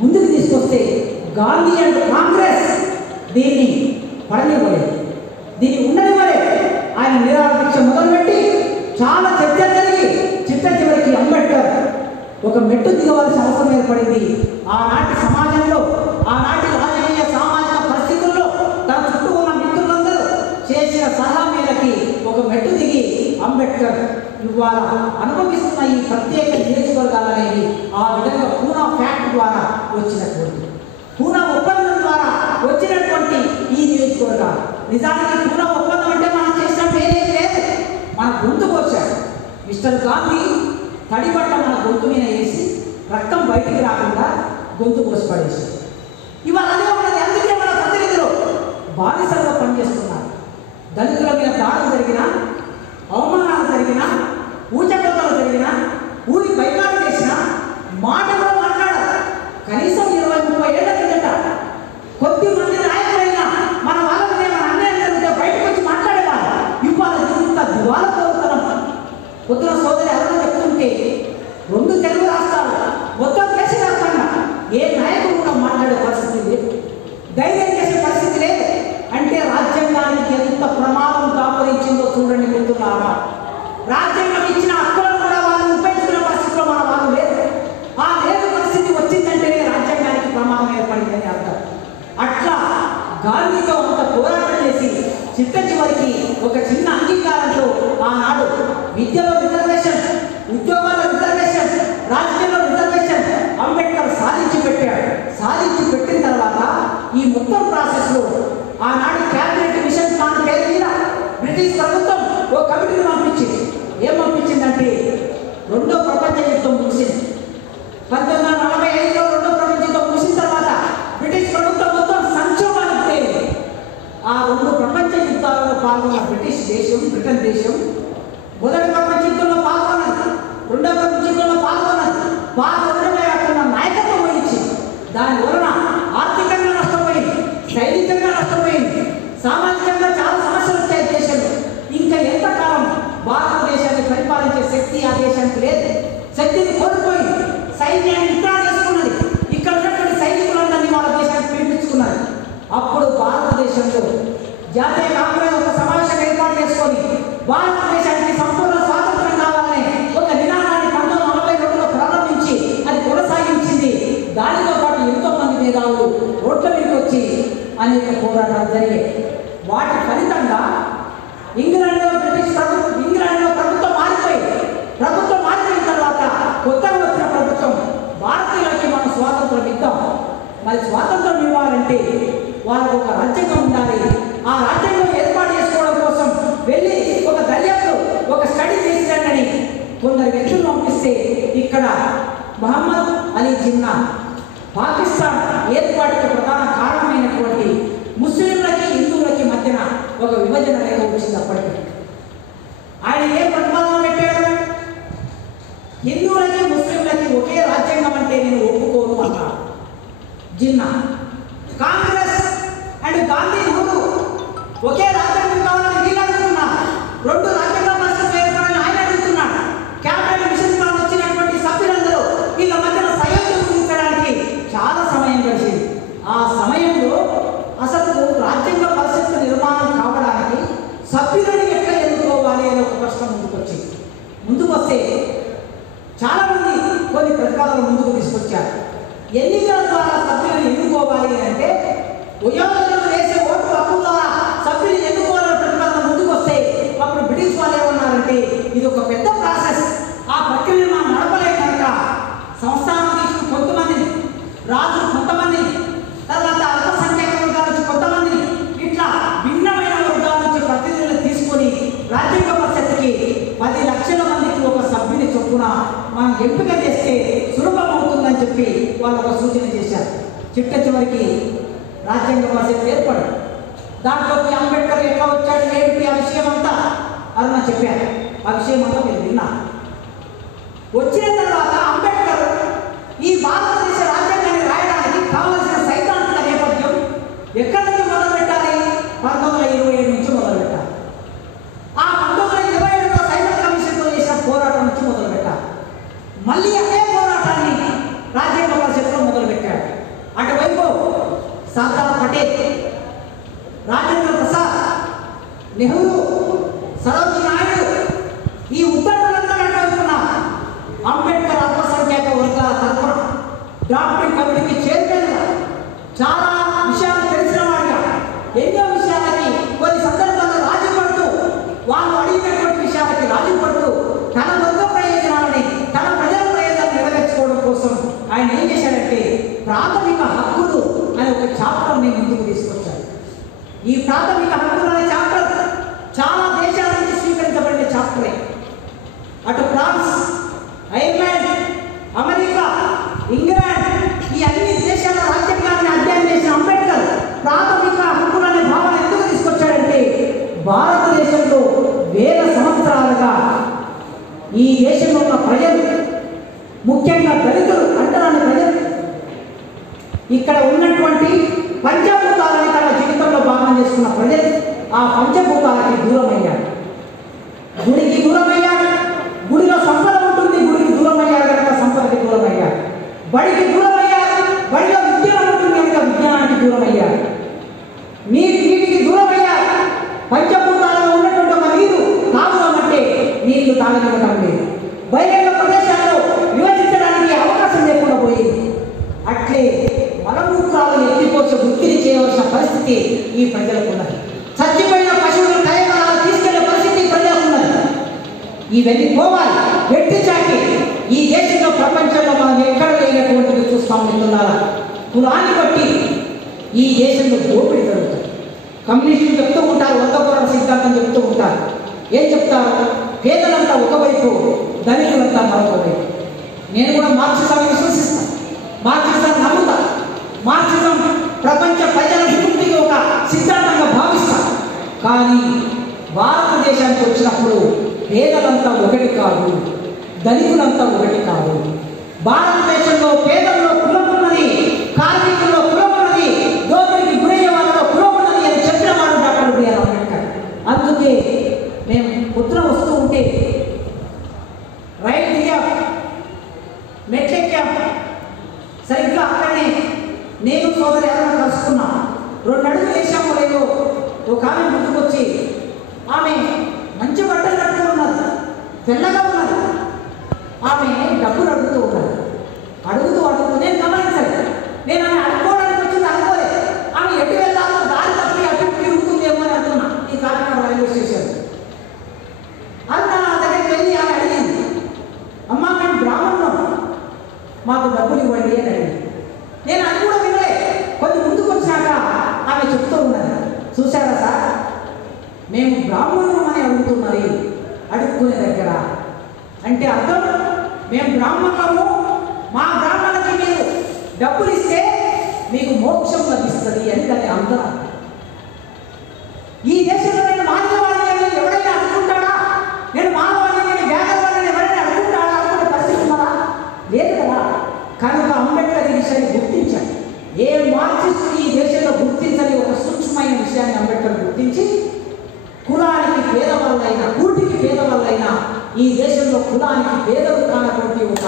ముందుకు తీసుకొస్తే గాంధీ అండ్ కాంగ్రెస్ దీన్ని పడనివ్వలేదు, దీన్ని ఉండనివ్వలేదు. ఆయన నిరాహార దీక్ష మొదలుపెట్టి చాలా చర్చ జరిగి చిట్ట చివరికి అంబేద్కర్ ఒక మెట్టు దిగవలసిన అవసరం ఏర్పడింది. ఆనాటి సమాజంలో, ఆనాటి రాజకీయ సామాజిక పరిస్థితుల్లో ఇవాళ అనుభవిస్తున్న ఈ ప్రత్యేక నియోజకవర్గాలు అనేవి ఆ విధంగా పూనా ఫ్యాక్ట్ ద్వారా వచ్చినటువంటి, పూనా ఒప్పందం ద్వారా వచ్చినటువంటి ఈ నియోజకవర్గాలు. నిజానికి పూనా ఒప్పందం అంటే మనం చేసిన పేరేం లేదు, మన గొంతుకు వచ్చాడు మిస్టర్ గాంధీ. తడిబట్ట మన గొంతు మీద వేసి రక్తం బయటికి రాకుండా గొంతు కోసి పడేసి ఇవాళ అదే ఉన్నది. అందుకే మన ప్రతినిధులు బానిసలుగా పనిచేస్తున్నారు. దళితుల మీద దాడులు జరిగినా, అవమానాలు జరిగినా, ఊచకొత్తలు జరిగినా, ఊరి బైకాటు చేసినా మాటలో మాట్లాడారు. కనీసం 20-30 ఏళ్ల కిందట కొద్ది మంది నాయకులైనా మన వాళ్ళని మన అన్యాయం జరిగితే బయటకు వచ్చి మాట్లాడేవారు. ఇవాళ ఇంత దివాలా కోరుతున్నాం. పొద్దున సోదరి ఎవరో చెప్తుంటే 2 తెలుగు రాష్ట్రాలు మొత్తం దేశవ్యాప్తంగా ఏ నాయకుడు కూడా మాట్లాడే పరిస్థితి లేదు, ధైర్యం చేసే పరిస్థితి లేదు. అంటే రాజ్యాంగానికి ఎంత ప్రమాదం దాపరించిందో చూడండి మిత్రులారా. రాజ్యాంగం ఇచ్చిన హక్కులను కూడా వాళ్ళు ఉపయోగించుకునే పరిస్థితిలో మన వాళ్ళు లేదు. ఆ లేదు పరిస్థితి వచ్చిందంటేనే రాజ్యాంగానికి ప్రమాదం ఏర్పడిందని అర్థం. అట్లా గాంధీతో అంత పోరాటం చేసి చిట్ట చివరికి ఒక చిన్న అంగీకారంతో ఆనాడు విద్యలో రిజర్వేషన్, ఉద్యోగాల్లో రిజర్వేషన్, రాజకీయాల్లో రిజర్వేషన్ అంబేద్కర్ సాధించి పెట్టాడు. సాధించి పెట్టిన తర్వాత ఈ మొత్తం ప్రాసెస్లో ఆనాడు క్యాబినెట్ మిషన్ ప్లాన్ పేరు మీద బ్రిటిష్ ప్రభుత్వం ఓ కమిటీని పంపించింది. ఏం పంపించిందంటే, 2వ ప్రపంచ యుద్ధం ముగిసింది. 1945లో 2వ ప్రపంచ యుద్ధం ముగిసిన తర్వాత బ్రిటిష్ ప్రభుత్వం మొత్తం సంక్షోభానికి గురైంది. ఆ 2 ప్రపంచ యుద్ధాలలో పాల్గొన్న బ్రిటిష్ దేశం, బ్రిటన్ దేశం మొదటి ప్రపంచ యుద్ధంలో పాల్గొన్నది, 2వ ప్రపంచ యుద్ధంలో పాల్గొన్నది. పాల్గొనడమే కాకుండా నాయకత్వం వహించింది. దాని వలన ఆర్థికంగా నష్టపోయింది, సైనికంగా నష్టపోయింది, సామాజికంగా చాలా సమస్యలు వచ్చాయి దేశంలో. ఇంకా ఎంతకాలం భారతదేశాన్ని పరిపాలించే శక్తి ఆ దేశానికి లేదు. శక్తిని కోల్పోయింది. సైన్యాన్ని విత్డ్రా చేసుకున్నది. ఇక్కడ ఉన్నటువంటి సైనికులందరినీ వాళ్ళ దేశానికి పిలిపించుకున్నది. అప్పుడు భారతదేశంలో జాతీయ కాంగ్రెస్ ఒక సమావేశం ఏర్పాటు చేసుకొని భారతదేశానికి సంపూర్ణ స్వాతంత్రం కావాలనే ఒక నినాదాన్ని 1942లో ప్రారంభించి అది కొనసాగించింది. దానితో పాటు ఎంతో మంది మేధావులు రోడ్ల మీదకి వచ్చి అనేక పోరాటాలు జరిగాయి. వాటి ఫలితంగా ఇంగ్లాండ్లో ప్రభుత్వం మారిపోయింది. ప్రభుత్వం మారిపోయిన తర్వాత కొత్తగా వచ్చిన ప్రభుత్వం భారతీయులకి మనం స్వాతంత్రం ఇద్దాం, మరి స్వాతంత్రం ఇవ్వాలంటే వాళ్ళకు ఒక రాజ్యాంగం ఉండాలి. ఆ రాజ్యాంగం ఏర్పాటు చేసుకోవడం కోసం వెళ్ళి ఒక దర్యాప్తు, ఒక స్టడీ చేసిరండి కొందరు వ్యక్తులు పంపిస్తే ఇక్కడ మహమ్మద్ అలీ జిన్నా పాకిస్తాన్ ఏర్పాటుకు ప్రధాన కారణమైనటువంటి ముస్లింలకి హిందువులకి మధ్యన ఒక విభజన రేఖ వచ్చింది. అప్పటికి ఆయన ఏ ప్రతిపాదన పెట్టాడు? హిందువులకి ముస్లింలకి ఒకే రాజ్యాంగం అంటే నేను ఒప్పుకోను అన్నాడు జిన్నా. కాంగ్రెస్ అండ్ గాంధీ నెహ్రూ ఒకే రాజ్యాంగం కావాలని వీళ్ళు అడుగుతున్నారు. 2 రాజ్యాంగ పరిస్థితులు ఏర్పడాలని ఆయన అడుగుతున్నాడు. క్యాబినెట్ మిషన్ ప్లాన్ వచ్చినటువంటి సభ్యులందరూ వీళ్ళ మధ్యన సయోధ్య కుదించడానికి చాలా సమయం గడిచింది. ఆ సమయంలో అసలు రాజ్యాంగ పరిస్థితుల నిర్మాణం కావడానికి సభ్యులను ఎట్లా ఎన్నుకోవాలి అనే ఒక ప్రశ్న ముందుకు వస్తే చాలా మంది కొన్ని ప్రతిపాదనలు ముందుకు తీసుకొచ్చారు. ఎన్నికల ద్వారా సభ్యులను ఎన్నుకోవాలి అంటే ఉద్యోగులు వేసే ఓటు హక్కు ద్వారా సభ్యులు ఎన్నుకోవాలని ప్రతిపాదన ముందుకు వస్తే అప్పుడు బ్రిటిష్ వాళ్ళు ఏమన్నారంటే ఇది ఒక పెద్ద ప్రాసెస్, ఆ ప్రక్రియను మనం నడపలేం కనుక సంస్థానం తీసుకుని కొంతమందిని, రాజులు కొంతమందిని, తర్వాత అల్పసంఖ్యాక వర్గాల నుంచి కొంతమందిని, ఇట్లా భిన్నమైన వర్గాల నుంచి ప్రతినిధులను తీసుకొని రాజ్యాంగ పరిషత్తుకి 10 లక్షల మందికి ఒక సభ్యుని చొప్పున మనం ఎంపిక చేస్తే సులభం అవుతుందని చెప్పి వాళ్ళు ఒక సూచన చేశారు. చిట్ట చివరికి రాజ్యాంగ పరిషత్ ఏర్పడి దాంట్లోకి అంబేద్కర్ ఎట్లా వచ్చాడు ఏంటి ఆ విషయం అంతా అరుణ చెప్పారు. ఆ విషయం అంతా మీరు విన్నారు. వచ్చిన తర్వాత అంబేద్కర్ ఈ భారతదేశ రాజ్యాంగాన్ని రాయడానికి కావలసిన సైద్ధాంతిక నేపథ్యం ఎక్కడి నుంచి మొదలు పెట్టాలి? 1927 నుంచి మొదలు పెట్టాలి. ఆ 1927లో సైమన్ కమిషన్తో చేసిన పోరాటం నుంచి మొదలు పెట్టాలి. మళ్ళీ అదే పోరాటాన్ని రాజ్యాంగ పరిషత్లో మొదలు పెట్టాడు. అటువైపు సర్దార్ పటేల్, రాజేంద్ర ప్రసాద్, నెహ్రూ, సరోజినీ నాయుడు ఈ ఉత్తర్వులంతా అటువైపున్నారు. అంబేద్కర్ అల్పసంఖ్యాక వర్గాల తరఫున డ్రాఫ్టింగ్ కమిటీకి చైర్మన్గా చాలా విషయాలు తెలిసిన వాడిగా ఎన్నో విషయాలకి కొన్ని సందర్భాల్లో రాజీ పడుతూ వాళ్ళు అడిగినటువంటి విషయాలకి రాజీ పడుతూ తన ముందుకు తీసుకొచ్చారు. ఈ ప్రాథమిక హక్కులు అనే చాప్టర్ చాలా దేశాల నుంచి స్వీకరించబడిన చాప్టరే. అటు ఫ్రాన్స్, ఐర్లాండ్, అమెరికా, ఇంగ్లాండ్ ఈ అన్ని దేశాల రాజ్యాంగాన్ని అధ్యయనం చేసిన అంబేద్కర్ ప్రాథమిక హక్కులు అనే భావన ఎందుకు తీసుకొచ్చాడంటే, భారతదేశంలో వేల సంవత్సరాలుగా ఈ దేశంలో ఉన్న ప్రజలు, ముఖ్యంగా దళితులు అంటరాని ప్రజలు, ఇక్కడ ఉన్నటువంటి పంచభూతాలని తన జీవితంలో భాగం చేసుకున్న ప్రజలు ఆ పంచభూతాలకి దూరమయ్యారు. గుడికి దూరమయ్యారు, గుడిలో సంపద ఉంటుంది, గుడికి దూరమయ్యారు కనుక సంపదకి దూరమయ్యారు. బడికి దూరమయ్యారు, బడిలో విజ్ఞానం ఉంటుంది కనుక విజ్ఞానానికి దూరమయ్యారు. నీటికి దూరమయ్యారు, పంచభూతాలలో ఉన్నటువంటి ఒక నీరు తాగుదామంటే నీళ్లు తాగనివ్వటం లేదు. బహిరంగ ప్రదేశాల్లో నివసించడానికి అవకాశం లేకుండా పోయింది. అట్లే మలమూత్రాలు ఎత్తిపోసి వృత్తిని చేయవలసిన పరిస్థితి ఈ ప్రజలకు ఉన్నది. చచ్చిపోయిన పశువులు కయగలాలు తీసుకెళ్లే పరిస్థితి ప్రజలకు ఉన్నది. ఇవన్నీ పోవాలి. వెట్టి చాటి ఈ దేశంలో ప్రపంచంలో మనం ఎక్కడ లేనటువంటిది చూస్తాం. మిత్రులారా, కులాన్ని బట్టి ఈ దేశంలో దోపిడీ జరుగుతుంది. కమ్యూనిస్టులు చెప్తూ ఉంటారు, వర్గపోరాట సిద్ధాంతం చెప్తూ ఉంటారు. ఏం చెప్తారు? పేదలంతా ఒకవైపు, ధనికులంతా మరొక వైపు. నేను కూడా మార్క్సిజాన్ని విశ్వసిస్తాను, మార్క్సిజాన్ని నమ్ముతా. మార్క్సిజం ప్రపంచ ప్రజల విముక్తికి ఒక సిద్ధాంతంగా భావిస్తాను. కానీ భారతదేశానికి వచ్చినప్పుడు పేదలంతా ఒకటి కాదు, ధనికులంతా ఒకటి కాదు. భారతదేశంలో పేదల్లో కులం ఉన్నది, కార్మికుల్లో కులం ఉన్నది, దోపిడికి గురయ్యే వాళ్ళలో కులం ఉన్నది అని చెప్పిన వాడు డాక్టర్ బిఆర్ అంబేద్కర్. అందుకే మేము పొద్దున వస్తూ ఉంటే రైలు దిగాం, మెట్లెక్కాం. సరిగ్గా అక్కడనే నేను సోదరు ఎవరైనా కలుసుకున్నాం. 2 అడుగులు వేసామో లేదో ఒక ఆమె ముందుకు వచ్చి, ఆమె మంచి బట్టలు కట్టుకుని ఉన్నది, తెల్లగా ఉన్నది. ఆమె డబ్బులు అడుగుతూ ఉన్నది. అడుగుతూ నేను గమనించాలి. నేను ఆమె అడుక్కోవడానికి వచ్చింది అనుకోలేదు. ఆమె ఎటు వెళ్ళాలో దారి తప్పి అటు తిరుగుతుందేమో అని అనుకున్నా. ఈ కాకినాడ రైల్వే స్టేషన్ అంతా నా దగ్గరికి వెళ్ళి ఆమె అడిగింది, అమ్మా మేము బ్రాహ్మణులం, మాకు డబ్బులు ఇవ్వండి అని అడిగింది. నేను అది కూడా వినలే. కొంచెం ముందుకు వచ్చాక ఆమె చెప్తూ ఉన్నది, చూశారా సార్, మేము బ్రాహ్మణులం అని అడుగుతున్నది అడుక్కునే దగ్గర. అంటే అర్థం, మేము బ్రాహ్మణులము, మా బ్రాహ్మణులకి మీరు డబ్బులు ఇస్తే మీకు మోక్షం లభిస్తుంది అని దాని అందరం. ఈ దేశంలో నేను మానవాళ్ళని ఎవరైనా అనుకుంటాడా? నేను మానవాళ్ళని, నేను వేగవాళ్ళని ఎవరైనా అనుకుంటాడా? అనుకునే పరిస్థితి ఉన్నదా? లేదు కదా. కనుక అంబేద్కర్ ఈ విషయాన్ని గుర్తించాడు. ఏ మార్క్సిస్టు ఈ దేశంలో గుర్తించని ఒక సూక్ష్మమైన విషయాన్ని అంబేద్కర్ గుర్తించి, కులానికి పేదవాళ్ళైనా, కూటికి పేదవాళ్ళైనా ఈ దేశంలో కులానికి పేదలు కానటువంటి ఒక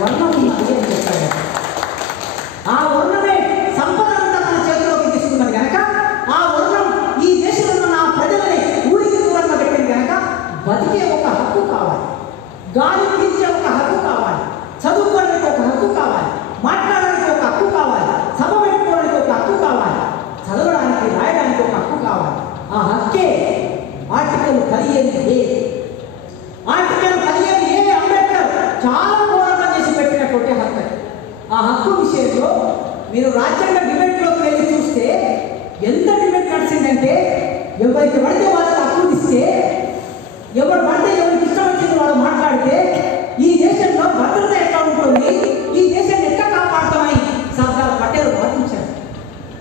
వర్ణం ఉన్నది అని చెప్పాడు. ఆ వర్ణమే సంపదనంతా తన చేతిలోకి తీసుకున్నది కనుక, ఆ వర్ణం ఈ దేశంలో ఉన్న ప్రజలని ఊరికి దూరంగా పెట్టింది కనుక, బతికే ఒక హక్కు కావాలి, గాలి పీల్చే ఒక హక్కు కావాలి, చదువుకోవడానికి ఒక హక్కు కావాలి, మాట్లాడడానికి ఒక హక్కు కావాలి, సభ పెట్టుకోవడానికి ఒక హక్కు కావాలి, చదవడానికి రాయడానికి ఒక హక్కు కావాలి. ఆ హక్కే article 15A. Article 15A Ambedkar చాలా పోరాటం చేసి పెట్టినటువంటి హక్కు. ఆ హక్కు విషయంలో మీరు రాజ్యాంగ డిబేట్లోకి వెళ్ళి చూస్తే ఎంత డిబేట్ నడిచిందంటే, ఎవరికి పడితే వాళ్ళకి హక్కులు ఇస్తే, ఎవరు పడితే ఎవరికి ఇష్టం వచ్చింది వాళ్ళు మాట్లాడితే, ఈ దేశంలో భద్రత ఎట్లా ఉంటుంది, ఈ దేశాన్ని ఎట్లా కాపాడుతామని సర్దార్ పటేల్ వాదించారు.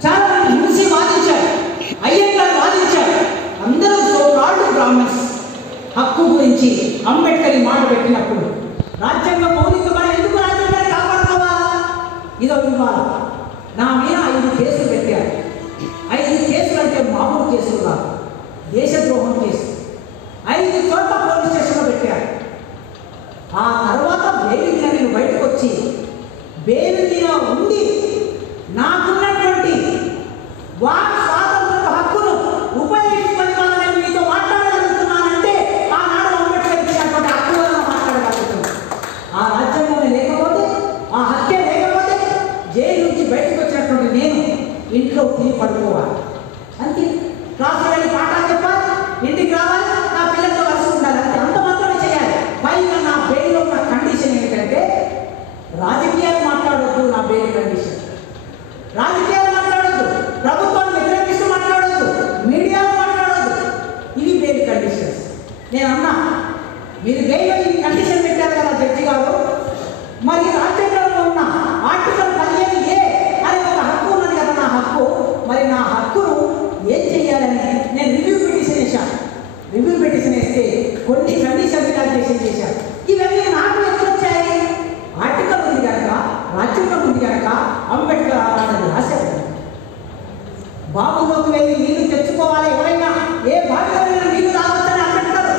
చాలా మంది హింసీ వాదించారు, అయ్యంగారు వాదించారు. అందరూ సోకాల్డ్ బ్రాహ్మణ్స్ హక్కు గురించి అంబేద్కర్ మాట పెట్టినప్పుడు, రాజ్యాంగ మౌలిక మనం ఎందుకు రాజ్యాంగాన్ని కాపాడుకోవాలా? ఇదో ఇవ్వాలి. నా మీద 5 కేసులు పెట్టారు. 5 కేసులు అంటే మామూలు కేసులు కాదు, దేశద్రోహం కేసు. 5 చోట్ల పోలీస్ స్టేషన్లో పెట్టారు. ఆ తర్వాత బెయిల్ మీద నేను బయటకు వచ్చి, బెయిల్ మీద ఉండి నాకున్నటువంటి వాక్ స్వాతంత్ర హక్కును ఉపయోగించుకొని నేను మీతో మాట్లాడగలుగుతున్నానంటే ఆనాడు అంబేద్కర్ ఇచ్చినటువంటి హక్కు వల్ల మాట్లాడగలుగుతున్నాను. ఆ రాజ్యాంగమే లేకపోతే, ఆ హక్కే లేకపోతే జైలు నుంచి బయటకు వచ్చినటువంటి నేను ఇంట్లో తిని పడుకోవాలి, అంతే. క్లాసులో వెళ్ళి పాఠాలు చెప్పాలి, ఇంటికి రావాలి, నా పిల్లలతో కలిసి ఉండాలి, అంతే. అంత మాత్రమే చేయాలి. పైగా నా బెయిల్లో ఉన్న కండిషన్ ఏంటంటే, రాజకీయాలు మాట్లాడవద్దు. నా బెయిల్ కండిషన్ రాజకీయాలు మాట్లాడవద్దు, ప్రభుత్వాన్ని రివ్యూ పిటిషన్ వేస్తే కొన్ని కండిషన్ రిలాక్సేషన్ చేశారు. ఇవన్నీ నాకు ఎప్పుడు వచ్చాయి? ఆర్టికల్ ఉంది కనుక, రాజ్యాంగం ఉంది కనుక, అంబేద్కర్ అలాంటిది రాశారు. బాబులోకి వెళ్ళి నీళ్లు తెచ్చుకోవాలి, ఎవరైనా ఏ బావిలో వెళ్ళినా నీళ్లు తాగొచ్చని అంబేద్కర్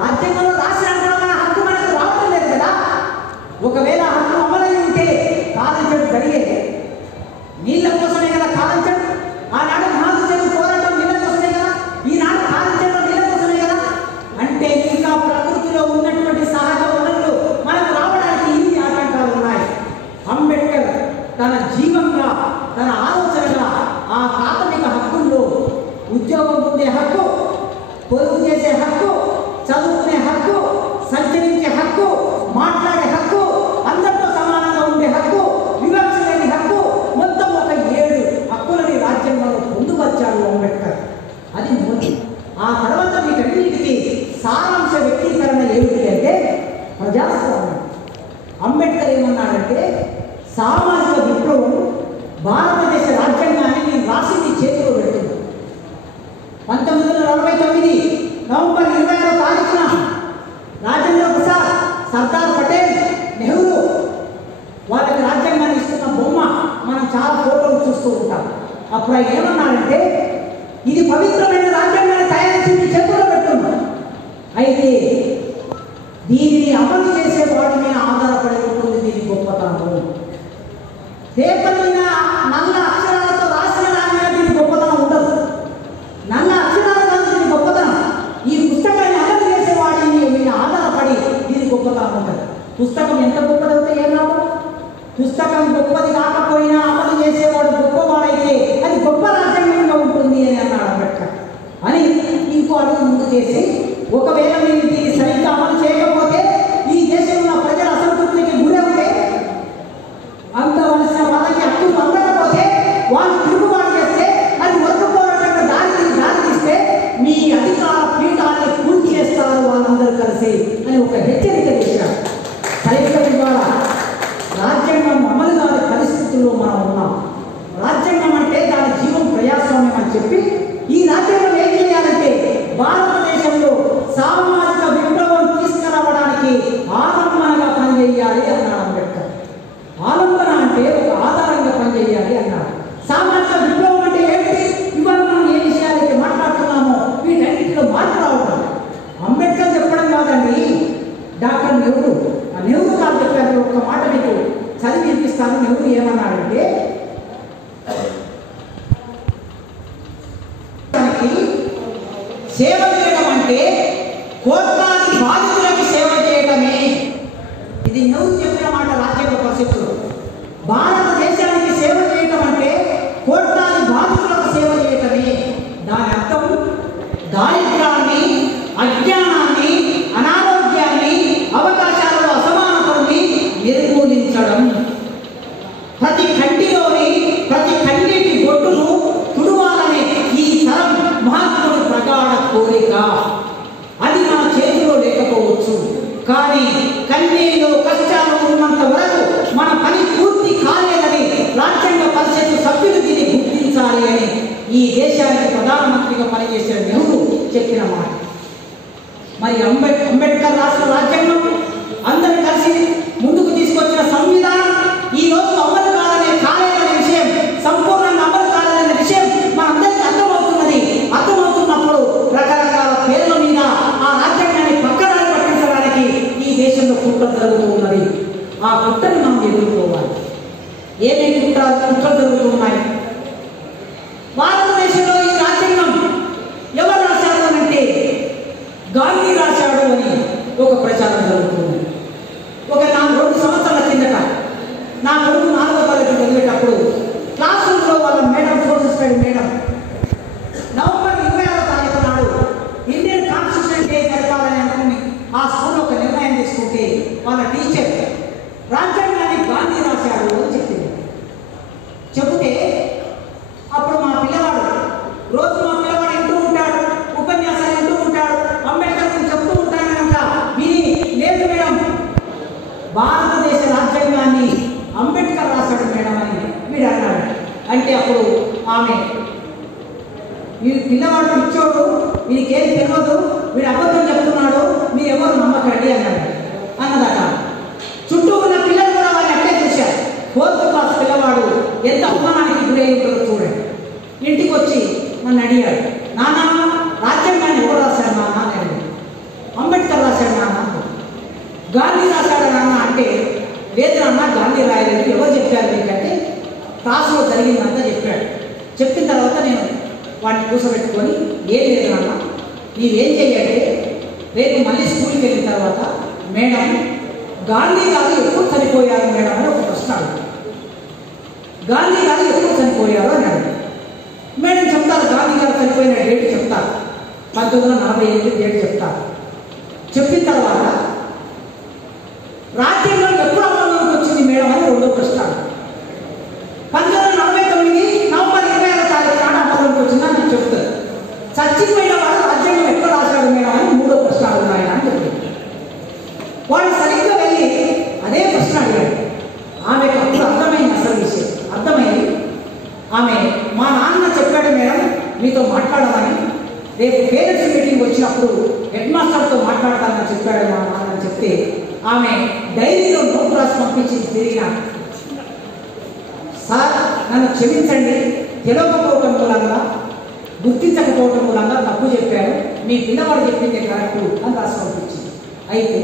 రాజ్యాంగంలో రాసినప్పుడు మన హక్కు మనకు రావడం లేదు కదా. ఒకవేళ హక్కు అమలై ఉంటే కాలంచెడు జరిగేది నీళ్ళ కోసమే కదా. కాలంచెడు ఆనాడు మహాత్మ చెడు పోరాటం నీళ్ళ కోసమే కదా, ఈనాడు కాలంచెడు నీళ్ళ కోసమే కదా. అంటే ఇంకా ప్రకృతిలో ఉన్నటువంటి సహజ వనరులు మనకు రావడానికి ఇన్ని ఆటంకాలు ఉన్నాయి. అంబేద్కర్ తన జీవంగా, తన ఆలోచనగా ఆ ప్రాథమిక హక్కుల్లో ఉద్యోగం పొందే హక్కు, పొరుగు చేసే హక్కు, చదువుకునే హక్కు, సంచరించే హక్కు, మాట్లాడే హక్కు, అందరితో సమానంగా ఉండే హక్కు, వివక్ష లేని హక్కు, మొత్తం ఒక 7 హక్కులని రాజ్యాంగంలో పొందుపరిచాడు అంబేద్కర్. అది మొదటి. ఆ తర్వాత వీటన్నిటికీ సారాంశ వ్యక్తీకరణ ఏమిటి అంటే ప్రజాస్వామ్యం. అంబేద్కర్ ఏమన్నాడంటే సామాజిక విప్లవం భారతదేశ రాజ్యాంగాన్ని నేను రాసి మీ చేతిలో పెడుతున్నాను. 1949 నవంబర్ 26వ తారీఖున రాజేంద్ర ప్రసాద్, సర్దార్ పటేల్, నెహ్రూ వాళ్ళకి రాజ్యాంగాన్ని ఇస్తున్న బొమ్మ మనం చాలా ఫోటోలు చూస్తూ ఉంటాం. అప్పుడు ఆయన ఏమన్నారంటే ఇది పవిత్రమైన రాజ్యాంగాన్ని తయారు చేసి మీ చేతిలో పెడుతున్నాం, అయితే దీనిని అమలు చేసే వాడి మీద ఆధారపడి ఉంటుంది దీని గొప్పతనం. పేపర్ మీద నల్ల అక్షరాలతో రాసిన దాని మీద దీని గొప్పతనం ఉండదు. నల్ల అక్షరాలు కాదు దీని గొప్పతనం. ఈ పుస్తకాన్ని అమలు చేసేవాడి మీద ఆధారపడి దీని గొప్పతనం ఉంటుంది. పుస్తకం ఎంత గొప్పదవుతే ఏం లాభం? పుస్తకం గొప్పది కాకపోయినా అమలు చేసేవాడు గొప్పవాడైతే అది గొప్ప రాజ్యాంగంగా ఉంటుంది అని అన్నాడు అంబేద్కర్. అని ఇంకో అడుగు ముందు చేసి ఒకవేళ మీరు దీన్ని సరిగ్గా అమలు చేయకపోతే ఈ దేశంలో ప్రజల అసంతృప్తికి గురవుతే, అందవలసిన వాళ్ళకి హక్కులు అందకపోతే, వాళ్ళు తిరుగుబాటు చేస్తే, అది వర్గ పోరాటంగా దారితీస్తే మీ అధికార పీఠాన్ని పూర్తి చేస్తారు వాళ్ళందరూ కలిసి అని ఒక హెచ్చరిక చేశారు. సరిగ్గా ఇవాళ రాజ్యాంగం అమలు కాని పరిస్థితుల్లో మనం ఉన్నాం. రాజ్యాంగం అంటే దాని జీవం ప్రజాస్వామ్యం అని చెప్పి ఈ రాజ్యాంగం ఏం చేయాలంటే భారతదేశంలో సామాజిక విప్లవం తీసుకురావడానికి ఆలంబనగా పనిచేయాలి అన్నాడు అంబేద్కర్. ఆలంబన అంటే ఒక ఆధారంగా పనిచేయాలి అన్నాడు. సామాజిక విప్లవం అంటే ఏమిటి? ఇవాళ మనం ఏ విషయాలైతే మాట్లాడుతున్నామో వీటన్నిటిలో మార్పు రావడం అంబేద్కర్ చెప్పడం కాదండి, డాక్టర్ నెహ్రూ. ఆ నెహ్రూ గారు చెప్పారు. ఒక మాట మీకు చదివి వినిపిస్తాను. నెహ్రూ ఏమన్నాడంటే సేవ చేయడం అంటే కోట్లాది బాధితులకు సేవ చేయడమే. ఇది నెహ్రూ చెప్పిన మాట రాజ్యాంగ పరిస్థితుల్లో. భారతదేశానికి సేవ చేయటం అంటే కోట్లాది బాధితులకు సేవ చేయటమే. దాని అర్థం దారిద్ర్యాన్ని, అజ్ఞానాన్ని, అనారోగ్యాన్ని, అవకాశాలలో అసమానతని నిర్మూలించడం. ప్రతి కంటిలోని ప్రతి కన్నీటి బొట్టును తుడవాలనే ఈ తరం మహాత్ముడి ప్రగాఢ కోరిక. అది మన చేతిలో లేకపోవచ్చు, కానీ కన్నీళ్ళు కష్టాలు ఉన్నంత వరకు మన పని పూర్తి కాలేదని రాజ్యాంగ పరిషత్ సభ్యులు దీన్ని గుర్తించాలి అని ఈ దేశానికి ప్రధానమంత్రిగా పనిచేసిన నెహ్రూ చెప్పిన మాట. మరి అంబేద్కర్ రాసిన రాజ్యాంగం, అందరూ కలిసి ముందుకు తీసుకొచ్చిన సంవిధానం ఈ రోజు అమలు కాలేదనే విషయం, సంపూర్ణంగా అమలు కాలేదనే విషయం మనందరికీ అర్థమవుతున్నప్పుడు రకరకాల పేర్ల మీద ఆ రాజ్యాంగాన్ని పక్కన పట్టించడానికి ఈ దేశంలో కుట్ర జరుగుతూ ఉన్నది. ఆ కుట్రని మనం ఎదుర్కోవాలి. ఏమేమి కుట్రలు జరుగుతున్నాయి? భారతదేశంలో ఈ రాజ్యాంగం ఎవరు రాశాడు అంటే గాంధీ రాశాడు అని ఒక ప్రచారం జరుగుతుంది. ఒక 2 సంవత్సరాల కిందట నా కొడుకు 4వ తరగతి చదివేటప్పుడు క్లాస్ రూమ్లో వాళ్ళ madam, social study madam, November 26వ తారీఖు నాడు ఇండియన్ కాన్స్టిట్యూషన్ డే జరపాలని అనుకుని ఆ స్కూల్లో ఒక నిర్ణయం తీసుకుంటే వాళ్ళ టీచర్ రాజ్యాంగాన్ని గాంధీ రాశాడు అని చెప్పింది. చెబితే అప్పుడు మా పిల్లవాడు వింటూ ఉంటాడు, ఉపన్యాసాలు వింటూ ఉంటాడు, అంబేద్కర్ గురించి చెప్తూ ఉంటాడు కనుక విని, లేదు మేడం భారతదేశ రాజ్యాంగాన్ని అంబేద్కర్ రాశాడు మేడం అని వీడు అన్నాడు. అంటే అప్పుడు ఆమె వీడు పిల్లవాడు పిచ్చోడు, వీడికేం తెలియదు, వీడు అబద్ధం చెప్తున్నాడు, మీరు ఎవరు నమ్మకండి అన్నదట. చుట్టూ ఉన్న పిల్లలు కూడా వాళ్ళు అట్టే చూశారు. 4th క్లాస్ పిల్లవాడు ఎంత అవమానానికి గురై ఉంటారో చూడండి. ఇంటికి వచ్చి నన్ను అడిగాడు, నాన్న రాజ్యాంగాన్ని ఎవరు రాశారు నాన్న అని అడిగాడు. అంబేద్కర్ రాశాడు నాన్న. గాంధీ రాశాడు నాన్న అంటే, లేదు నాన్న గాంధీ రాయలేదు, ఎవరు చెప్పారు మీకంటే క్లాసులో జరిగిందంతా చెప్పాడు. చెప్పిన తర్వాత నేను వాడిని కూర్చోబెట్టుకొని, ఏం లేదు నాన్న నీవేం చెయ్యాలి, రేపు మళ్ళీ స్కూల్కి వెళ్ళిన తర్వాత మేడం గాంధీ గారు ఎప్పుడు చనిపోయారు మేడం అని ఒక ప్రశ్న అడుగు. గాంధీ గారు ఎప్పుడు చనిపోయారు అని అడుగు. మేడం చెప్తారు, గాంధీ గారు చనిపోయిన డేట్ చెప్తారు, 1948 డేట్ చెప్తారు. చెప్పిన తర్వాత రాజ్యాంగం ఎప్పుడు అమల్లోకి వచ్చింది మేడం అని రెండో ప్రశ్న అడుగు. 1949 నవంబర్ 26వ తారీఖు నాడు అమల్లోకి వచ్చిందని నేను చెప్తాను. చచ్చిపోయిన వాడు రాజ్యాంగం ఎక్కడ రాశాడు మేడం అని మూడో ప్రశ్న అడుగుతాయన అని చెప్పి వాడు సరిగ్గా వెళ్ళి అదే ప్రశ్న అడిగాడు. ఆమెకు అప్పుడు అర్థమైంది, అసలు విషయం అర్థమైంది. ఆమె మా నాన్న చెప్పాడు మేడం మీతో మాట్లాడమని, రేపు పేరెంట్స్ మీటింగ్ వచ్చినప్పుడు హెడ్ మాస్టర్తో మాట్లాడతానని చెప్పాడు మా నాన్న అని చెప్తే, ఆమె డైరీలో నోట్ రాసి పంపించింది తిరిగిన, సార్ నన్ను క్షమించండి, తెలియకపోవటం మూలంగా గుర్తించకపోవటం మూలంగా తప్పు చెప్పారు, మీ పిల్లవాడు చెప్పిందే కరెక్టు అని రాసి పంపించింది. అయితే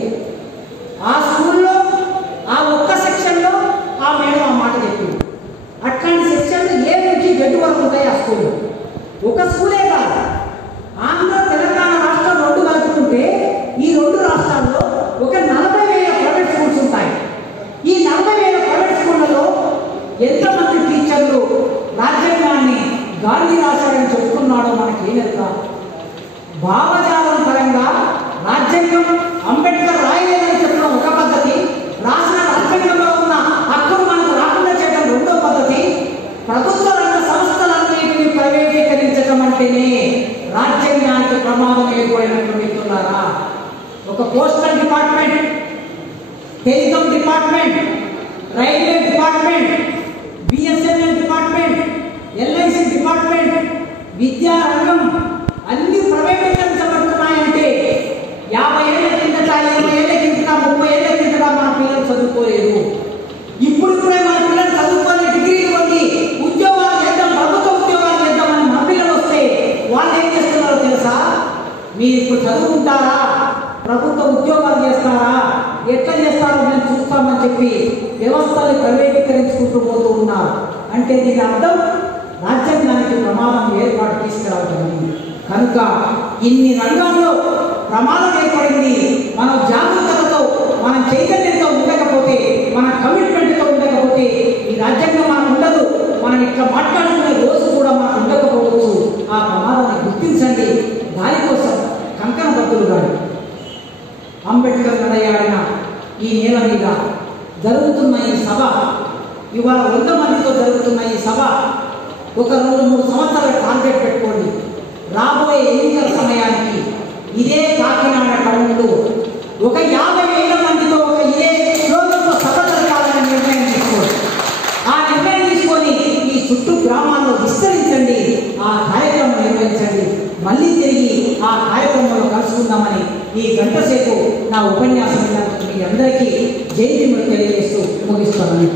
ఆ స్కూల్లో ఆ ఒక్క సెక్షన్లో ఆ మేడం ఆ మాట చెప్పింది. అట్లాంటి సెక్షన్లు ఏ నుంచి జడ్డు వరకు ఉంటాయి ఆ స్కూల్లో. ఒక స్కూలే కాదు, ఆంధ్ర తెలంగాణ రాష్ట్రం 2 కలుపుకుంటే ఈ 2 రాష్ట్రాల్లో ఒక 40,000 ప్రైవేట్ స్కూల్స్ ఉంటాయి. ఈ 40,000 ప్రైవేట్ స్కూళ్ళలో ఎంతమంది టీచర్లు రాజ్యాంగాన్ని గాంధీ రాశాడని చెప్తున్నాడో మనకేం తెలుసా? భావజాలం పరంగా రాజ్యాంగం అంబేద్కర్ రాయలేదని చెప్పడం ఒక పద్ధతి, రాసిన రాజ్యాంగంలో ఉన్న హక్కులు మనకు రాకుండా చేయడం రెండో పద్ధతి. ప్రభుత్వ రంగ సంస్థలన్నింటినీ ప్రైవేటీకరించడం అంటేనే రాజ్యాంగానికి ప్రమాదం ఏర్పడినట్లు మిత్రులారా. ఒక postal department, telecom department, railway department, BSNL department, LIC department, విద్యా రంగం అన్ని ప్రైవేటీకరించబడుతున్నాయంటే 50 ఏళ్ల కిందట, 20 ఏళ్ల కిందట, 30 ఏళ్ల కిందట మన పిల్లలు చదువుకోలేదు. ఇప్పుడు కూడా మన పిల్లలు చదువుకొని డిగ్రీలు పొంది ఉద్యోగాలు చేద్దాం, ప్రభుత్వ ఉద్యోగాలు చేద్దామని మన పిల్లలు వస్తే వాళ్ళు ఏం చేస్తున్నారో తెలుసా? మీరు ఇప్పుడు చదువుకుంటారా, ప్రభుత్వ ఉద్యోగాలు చేస్తారా, ఎట్లా చేస్తారో మేము చూస్తామని చెప్పి వ్యవస్థలు ప్రైవేటీకరించుకుంటూ పోతూ ఉన్నారు. అంటే దీని అర్థం రాజ్యాంగానికి ప్రమాదం ఏర్పాటు తీసుకురావటం. కనుక ఇన్ని రంగాల్లో ప్రమాదం ఏర్పడింది. మనం జాగ్రత్తలతో, మనం చైతన్యంతో ఉండకపోతే, మన కమిట్మెంట్తో ఉండకపోతే ఈ రాజ్యాంగం మనకు ఉండదు. మనం ఇట్లా మాట్లాడుకునే రోజు కూడా మనకు ఉండకపోవచ్చు. ఆ ప్రమాదాన్ని గుర్తించండి. దానికోసం కంకణబద్ధులు గారు అంబేద్కర్ నడయాడిన ఈ నేల మీద జరుగుతున్న ఈ సభ, ఇవాళ 100 మందితో జరుగుతున్న ఈ సభ ఒక 2-3 సంవత్సరాల టార్గెట్ పెట్టుకోండి. రాబోయే ఎన్నికల సమయానికి ఇదే కాకినాడ టౌన్లో ఒక 50,000 మందితో ఒక ఇదే స్లోగన్తో సభ జరగాలని నిర్ణయం తీసుకోండి. ఆ నిర్ణయం తీసుకొని ఈ చుట్టూ గ్రామాల్లో విస్తరించండి, ఆ కార్యక్రమం నిర్వహించండి. మళ్ళీ తిరిగి ఆ కార్యక్రమంలో కలుసుకుందామని ఈ గంట సేపు నా ఉపన్యాసం మీ అందరికీ జయంతి తెలియజేస్తూ ముగిస్తాను.